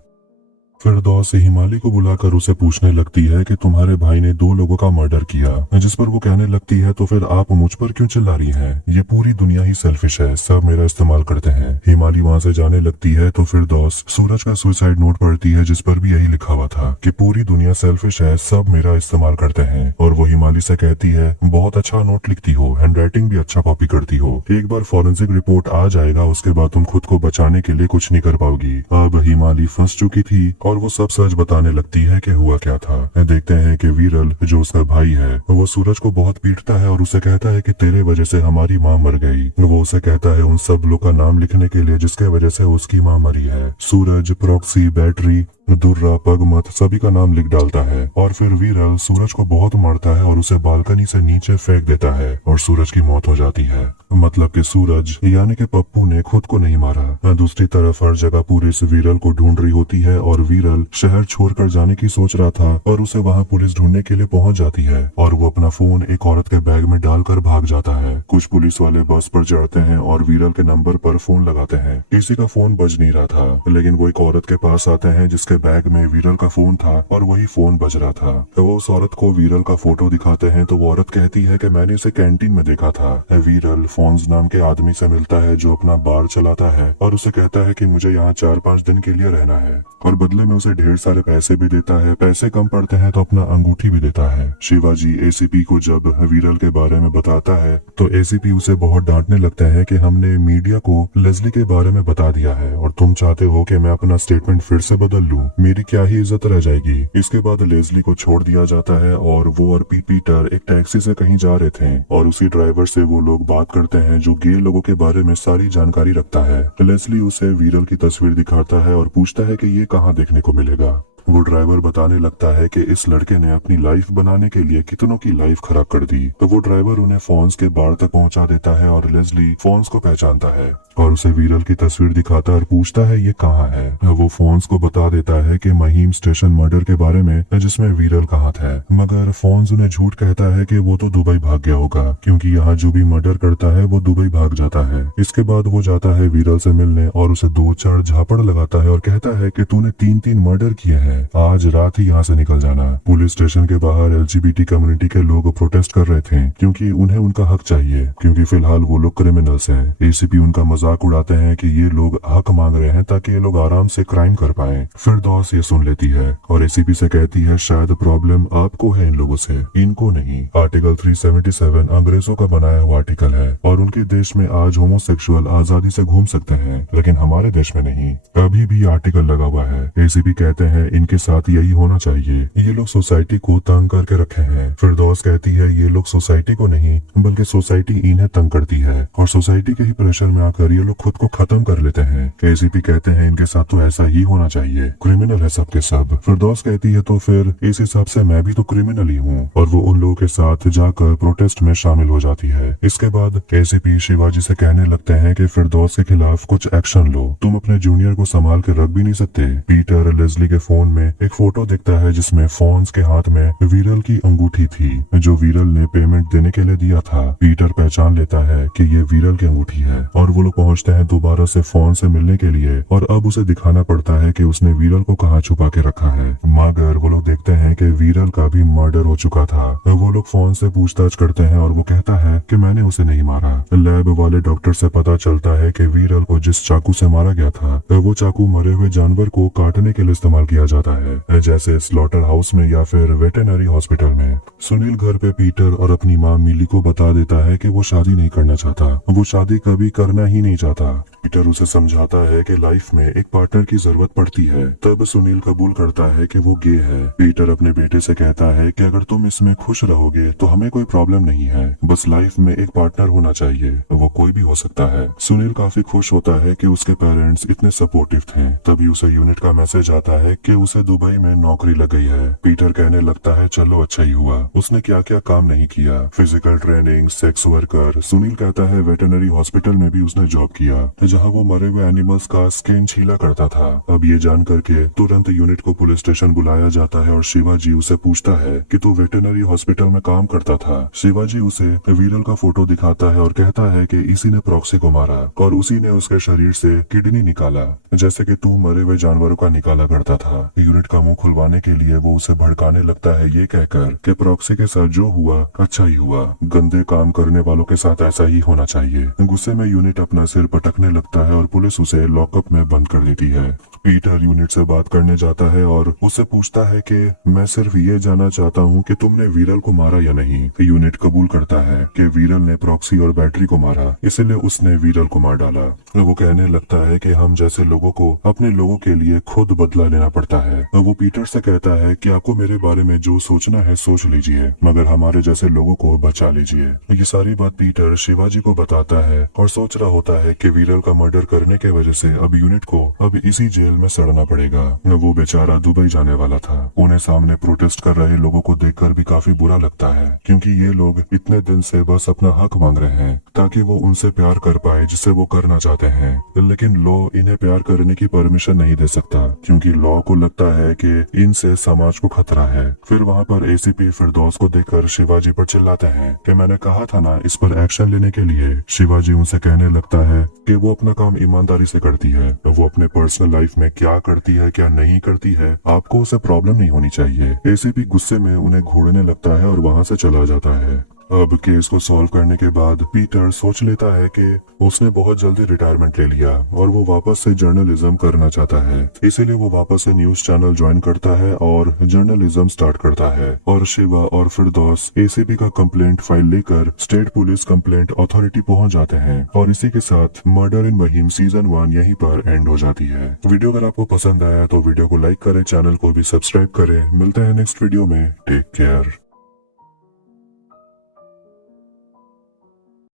फिरदौस हिमाली को बुलाकर उसे पूछने लगती है कि तुम्हारे भाई ने 2 लोगों का मर्डर किया, जिस पर वो कहने लगती है तो फिर आप मुझ पर क्यों चिल्ला रही हैं? ये पूरी दुनिया ही सेल्फिश है, सब मेरा इस्तेमाल करते हैं। हिमाली वहाँ से जाने लगती है तो फिरदौस सूरज का सुसाइड नोट पढ़ती है जिस पर भी यही लिखा हुआ था कि पूरी दुनिया सेल्फिश है, सब मेरा इस्तेमाल करते हैं। और वो हिमाली से कहती है बहुत अच्छा नोट लिखती हो, हैंडराइटिंग भी अच्छा कॉपी करती हो, एक बार फॉरेंसिक रिपोर्ट आ जाएगा उसके बाद तुम खुद को बचाने के लिए कुछ नहीं कर पाओगी। अब हिमाली फंस चुकी थी और वो सब सच बताने लगती है कि हुआ क्या था। देखते हैं कि वीरल जो उसका भाई है वो सूरज को बहुत पीटता है और उसे कहता है कि तेरे वजह से हमारी माँ मर गई। वो उसे कहता है उन सब लोग का नाम लिखने के लिए जिसके वजह से उसकी माँ मरी है। सूरज, प्रॉक्सी, बैटरी, दुर्रा, पगमत सभी का नाम लिख डालता है और फिर वीरल सूरज को बहुत मारता है और उसे बालकनी से नीचे फेंक देता है और सूरज की मौत हो जाती है। मतलब कि सूरज यानी कि पप्पू ने खुद को नहीं मारा। दूसरी तरफ हर जगह पुलिस वीरल को ढूंढ रही होती है और वीरल शहर छोड़कर जाने की सोच रहा था और उसे वहाँ पुलिस ढूंढने के लिए पहुँच जाती है और वो अपना फोन एक औरत के बैग में डालकर भाग जाता है। कुछ पुलिस वाले बस पर चढ़ते हैं और वीरल के नंबर पर फोन लगाते हैं। किसी का फोन बज नहीं रहा था, लेकिन वो एक औरत के पास आते हैं जिसके बैग में वीरल का फोन था और वही फोन बज रहा था। तो वो उस औरत को वीरल का फोटो दिखाते हैं तो वो औरत कहती है कि मैंने इसे कैंटीन में देखा था। वीरल फोन्स नाम के आदमी से मिलता है जो अपना बार चलाता है और उसे कहता है कि मुझे यहाँ 4-5 दिन के लिए रहना है और बदले में उसे ढेर सारे पैसे भी देता है। पैसे कम पड़ते हैं तो अपना अंगूठी भी देता है। शिवाजी एसीपी को जब वीरल के बारे में बताता है तो एसीपी उसे बहुत डांटने लगता है कि हमने मीडिया को लेस्ली के बारे में बता दिया है और तुम चाहते हो कि मैं अपना स्टेटमेंट फिर से बदल लूं, मेरी क्या ही इज्जत रह जाएगी। इसके बाद लेस्ली को छोड़ दिया जाता है और वो और पीटर एक टैक्सी से कहीं जा रहे थे और उसी ड्राइवर से वो लोग बात करते हैं जो गे लोगों के बारे में सारी जानकारी रखता है। लेस्ली उसे वीरल की तस्वीर दिखाता है और पूछता है कि ये कहाँ देखने को मिलेगा। वो ड्राइवर बताने लगता है कि इस लड़के ने अपनी लाइफ बनाने के लिए कितनों की लाइफ खराब कर दी। तो वो ड्राइवर उन्हें फोन्स के बार तक पहुंचा देता है और लेस्ली फोन्स को पहचानता है और उसे वीरल की तस्वीर दिखाता है और पूछता है ये कहाँ है। वो फोन्स को बता देता है कि महीम स्टेशन मर्डर के बारे में, जिसमें वीरल कहाँ था। मगर फोन्स उन्हें झूठ कहता है कि वो तो दुबई भाग गया होगा, क्योंकि यहाँ जो भी मर्डर करता है वो दुबई भाग जाता है। इसके बाद वो जाता है वीरल से मिलने और उसे 2-4 झापड़ लगाता है और कहता है कि तूने 3-3 मर्डर किए हैं, आज रात ही यहाँ से निकल जाना। पुलिस स्टेशन के बाहर एलजीबीटी कम्युनिटी के लोग प्रोटेस्ट कर रहे थे क्योंकि उन्हें उनका हक चाहिए, क्योंकि फिलहाल वो लोग क्रिमिनल्स हैं। एसीपी उनका मजाक उड़ाते हैं कि ये लोग हक मांग रहे हैं ताकि ये लोग आराम से क्राइम कर पाए। फिरदौस ये सुन लेती है और एसीपी से कहती है शायद प्रॉब्लम आपको है इन लोगों से, इनको नहीं। आर्टिकल 377 अंग्रेजों का बनाया हुआ आर्टिकल है और उनके देश में आज होमोसेक्सुअल आजादी से घूम सकते हैं, लेकिन हमारे देश में नहीं। अभी भी आर्टिकल लगा हुआ है। एसीपी कहते हैं इनके साथ यही होना चाहिए, ये लोग सोसाइटी को तंग करके रखे हैं। फिरदौस कहती है ये लोग सोसाइटी को नहीं बल्कि सोसाइटी इन्हें तंग करती है और सोसाइटी के ही प्रेशर में आकर ये लोग खुद को खत्म कर लेते हैं। एसीपी कहते हैं इनके साथ तो ऐसा ही होना चाहिए, क्रिमिनल है सबके सब। फिरदौस कहती है तो फिर इस हिसाब से मैं भी तो क्रिमिनल ही हूँ, और वो उन लोगों के साथ जाकर प्रोटेस्ट में शामिल हो जाती है। इसके बाद एसीपी शिवाजी से कहने लगते हैं कि फिरदौस के खिलाफ कुछ एक्शन लो, तुम अपने जूनियर को संभाल के रख भी नहीं सकते। पीटर लेस्ली के फोन में एक फोटो दिखता है जिसमें फोन्स के हाथ में वीरल की अंगूठी थी जो वीरल ने पेमेंट देने के लिए दिया था। पीटर पहचान लेता है कि ये वीरल की अंगूठी है और वो लोग पहुंचते हैं दोबारा से फोन से मिलने के लिए और अब उसे दिखाना पड़ता है कि उसने वीरल को कहाँ छुपा के रखा है। मगर वो लोग देखते हैं कि वीरल का भी मर्डर हो चुका था। वो लोग फोन से पूछताछ करते हैं और वो कहता है कि मैंने उसे नहीं मारा। लैब वाले डॉक्टर से पता चलता है कि वीरल को जिस चाकू से मारा गया था वो चाकू मरे हुए जानवर को काटने के लिए इस्तेमाल किया जाता है, जैसे स्लॉटर हाउस में या फिर वेटेनरी हॉस्पिटल में। सुनील घर पे पीटर और अपनी माँ मिली को बता देता है कि वो शादी नहीं करना चाहता, वो शादी कभी करना ही नहीं चाहता। पीटर उसे समझाता है कि लाइफ में एक पार्टनर की जरूरत पड़ती है। तब सुनील कबूल करता है कि वो गे है। पीटर अपने बेटे से कहता है कि अगर तुम इसमें खुश रहोगे तो हमें कोई प्रॉब्लम नहीं है, बस लाइफ में एक पार्टनर होना चाहिए, वो कोई भी हो सकता है। सुनील काफी खुश होता है कि उसके पेरेंट्स इतने सपोर्टिव थे। तभी उसे यूनिट का मैसेज आता है कि उसे दुबई में नौकरी लग गई है। पीटर कहने लगता है चलो अच्छा ही हुआ, उसने क्या क्या काम नहीं किया, physical training, sex worker. Sunil कहता है वेटरनरी हॉस्पिटल में भी उसने जॉब किया जहाँ वो मरे हुए एनिमल्स का स्किन छीला करता था। अब ये जान करके तुरंत यूनिट को पुलिस स्टेशन बुलाया जाता है और शिवाजी उसे पूछता है कि तू वेटरनरी हॉस्पिटल में काम करता था। शिवाजी उसे वीरल का फोटो दिखाता है और कहता है कि इसी ने प्रॉक्सी को मारा और उसी ने उसके शरीर से किडनी निकाला, जैसे कि तू मरे हुए जानवरों का निकाला करता था। यूनिट का मुंह खुलवाने के लिए वो उसे भड़काने लगता है ये कहकर कि प्रॉक्सी के साथ जो हुआ अच्छा ही हुआ, गंदे काम करने वालों के साथ ऐसा ही होना चाहिए। गुस्से में यूनिट अपना सिर पटकने लगता है और पुलिस उसे लॉकअप में बंद कर देती है। पीटर यूनिट से बात करने जाता है और उससे पूछता है कि मैं सिर्फ ये जानना चाहता हूँ कि तुमने वीरल को मारा या नहीं। यूनिट कबूल करता है कि वीरल ने प्रॉक्सी और बैटरी को मारा, इसलिए उसने वीरल को मार डाला। वो कहने लगता है कि हम जैसे लोगों को अपने लोगों के लिए खुद बदला लेना पड़ता है। वो पीटर से कहता है कि आपको मेरे बारे में जो सोचना है सोच लीजिए, मगर हमारे जैसे लोगों को बचा लीजिए। ये सारी बात पीटर शिवाजी को बताता है और सोच रहा होता है कि वीरल का मर्डर करने के वजह से अब यूनिट को अब इसी जेल में सड़ना पड़ेगा। वो बेचारा दुबई जाने वाला था। उन्हें सामने प्रोटेस्ट कर रहे लोगों को देखकर भी काफी बुरा लगता है, क्योंकि ये लोग इतने दिन से बस अपना हक मांग रहे हैं ताकि वो उनसे प्यार कर पाए जिसे वो करना चाहते हैं। लेकिन लॉ इन्हें प्यार करने की परमिशन नहीं दे सकता, क्योंकि लॉ को लगता है कि इनसे समाज को खतरा है। फिर वहाँ पर एसीपी फिरदौस को देखकर शिवाजी पर चिल्लाते हैं कि मैंने कहा था ना इस पर एक्शन लेने के लिए। शिवाजी उनसे कहने लगता है कि वो अपना काम ईमानदारी से करती है, वो अपने पर्सनल लाइफ में क्या करती है क्या नहीं करती है आपको उसे प्रॉब्लम नहीं होनी चाहिए। एसीपी गुस्से में उन्हें घूरने लगता है और वहाँ से चला जाता है। अब केस को सॉल्व करने के बाद पीटर सोच लेता है कि उसने बहुत जल्दी रिटायरमेंट ले लिया और वो वापस से जर्नलिज्म करना चाहता है। इसीलिए वो वापस से न्यूज चैनल ज्वाइन करता है और जर्नलिज्म स्टार्ट करता है। और शिवा और फिरदौस एसीपी का कंप्लेंट फाइल लेकर स्टेट पुलिस कंप्लेंट अथॉरिटी पहुंच जाते हैं। और इसी के साथ मर्डर इन महिम सीजन 1 यहीं पर एंड हो जाती है। वीडियो अगर आपको पसंद आया तो वीडियो को लाइक करें, चैनल को भी सब्सक्राइब करें। मिलते हैं नेक्स्ट वीडियो में। Take care.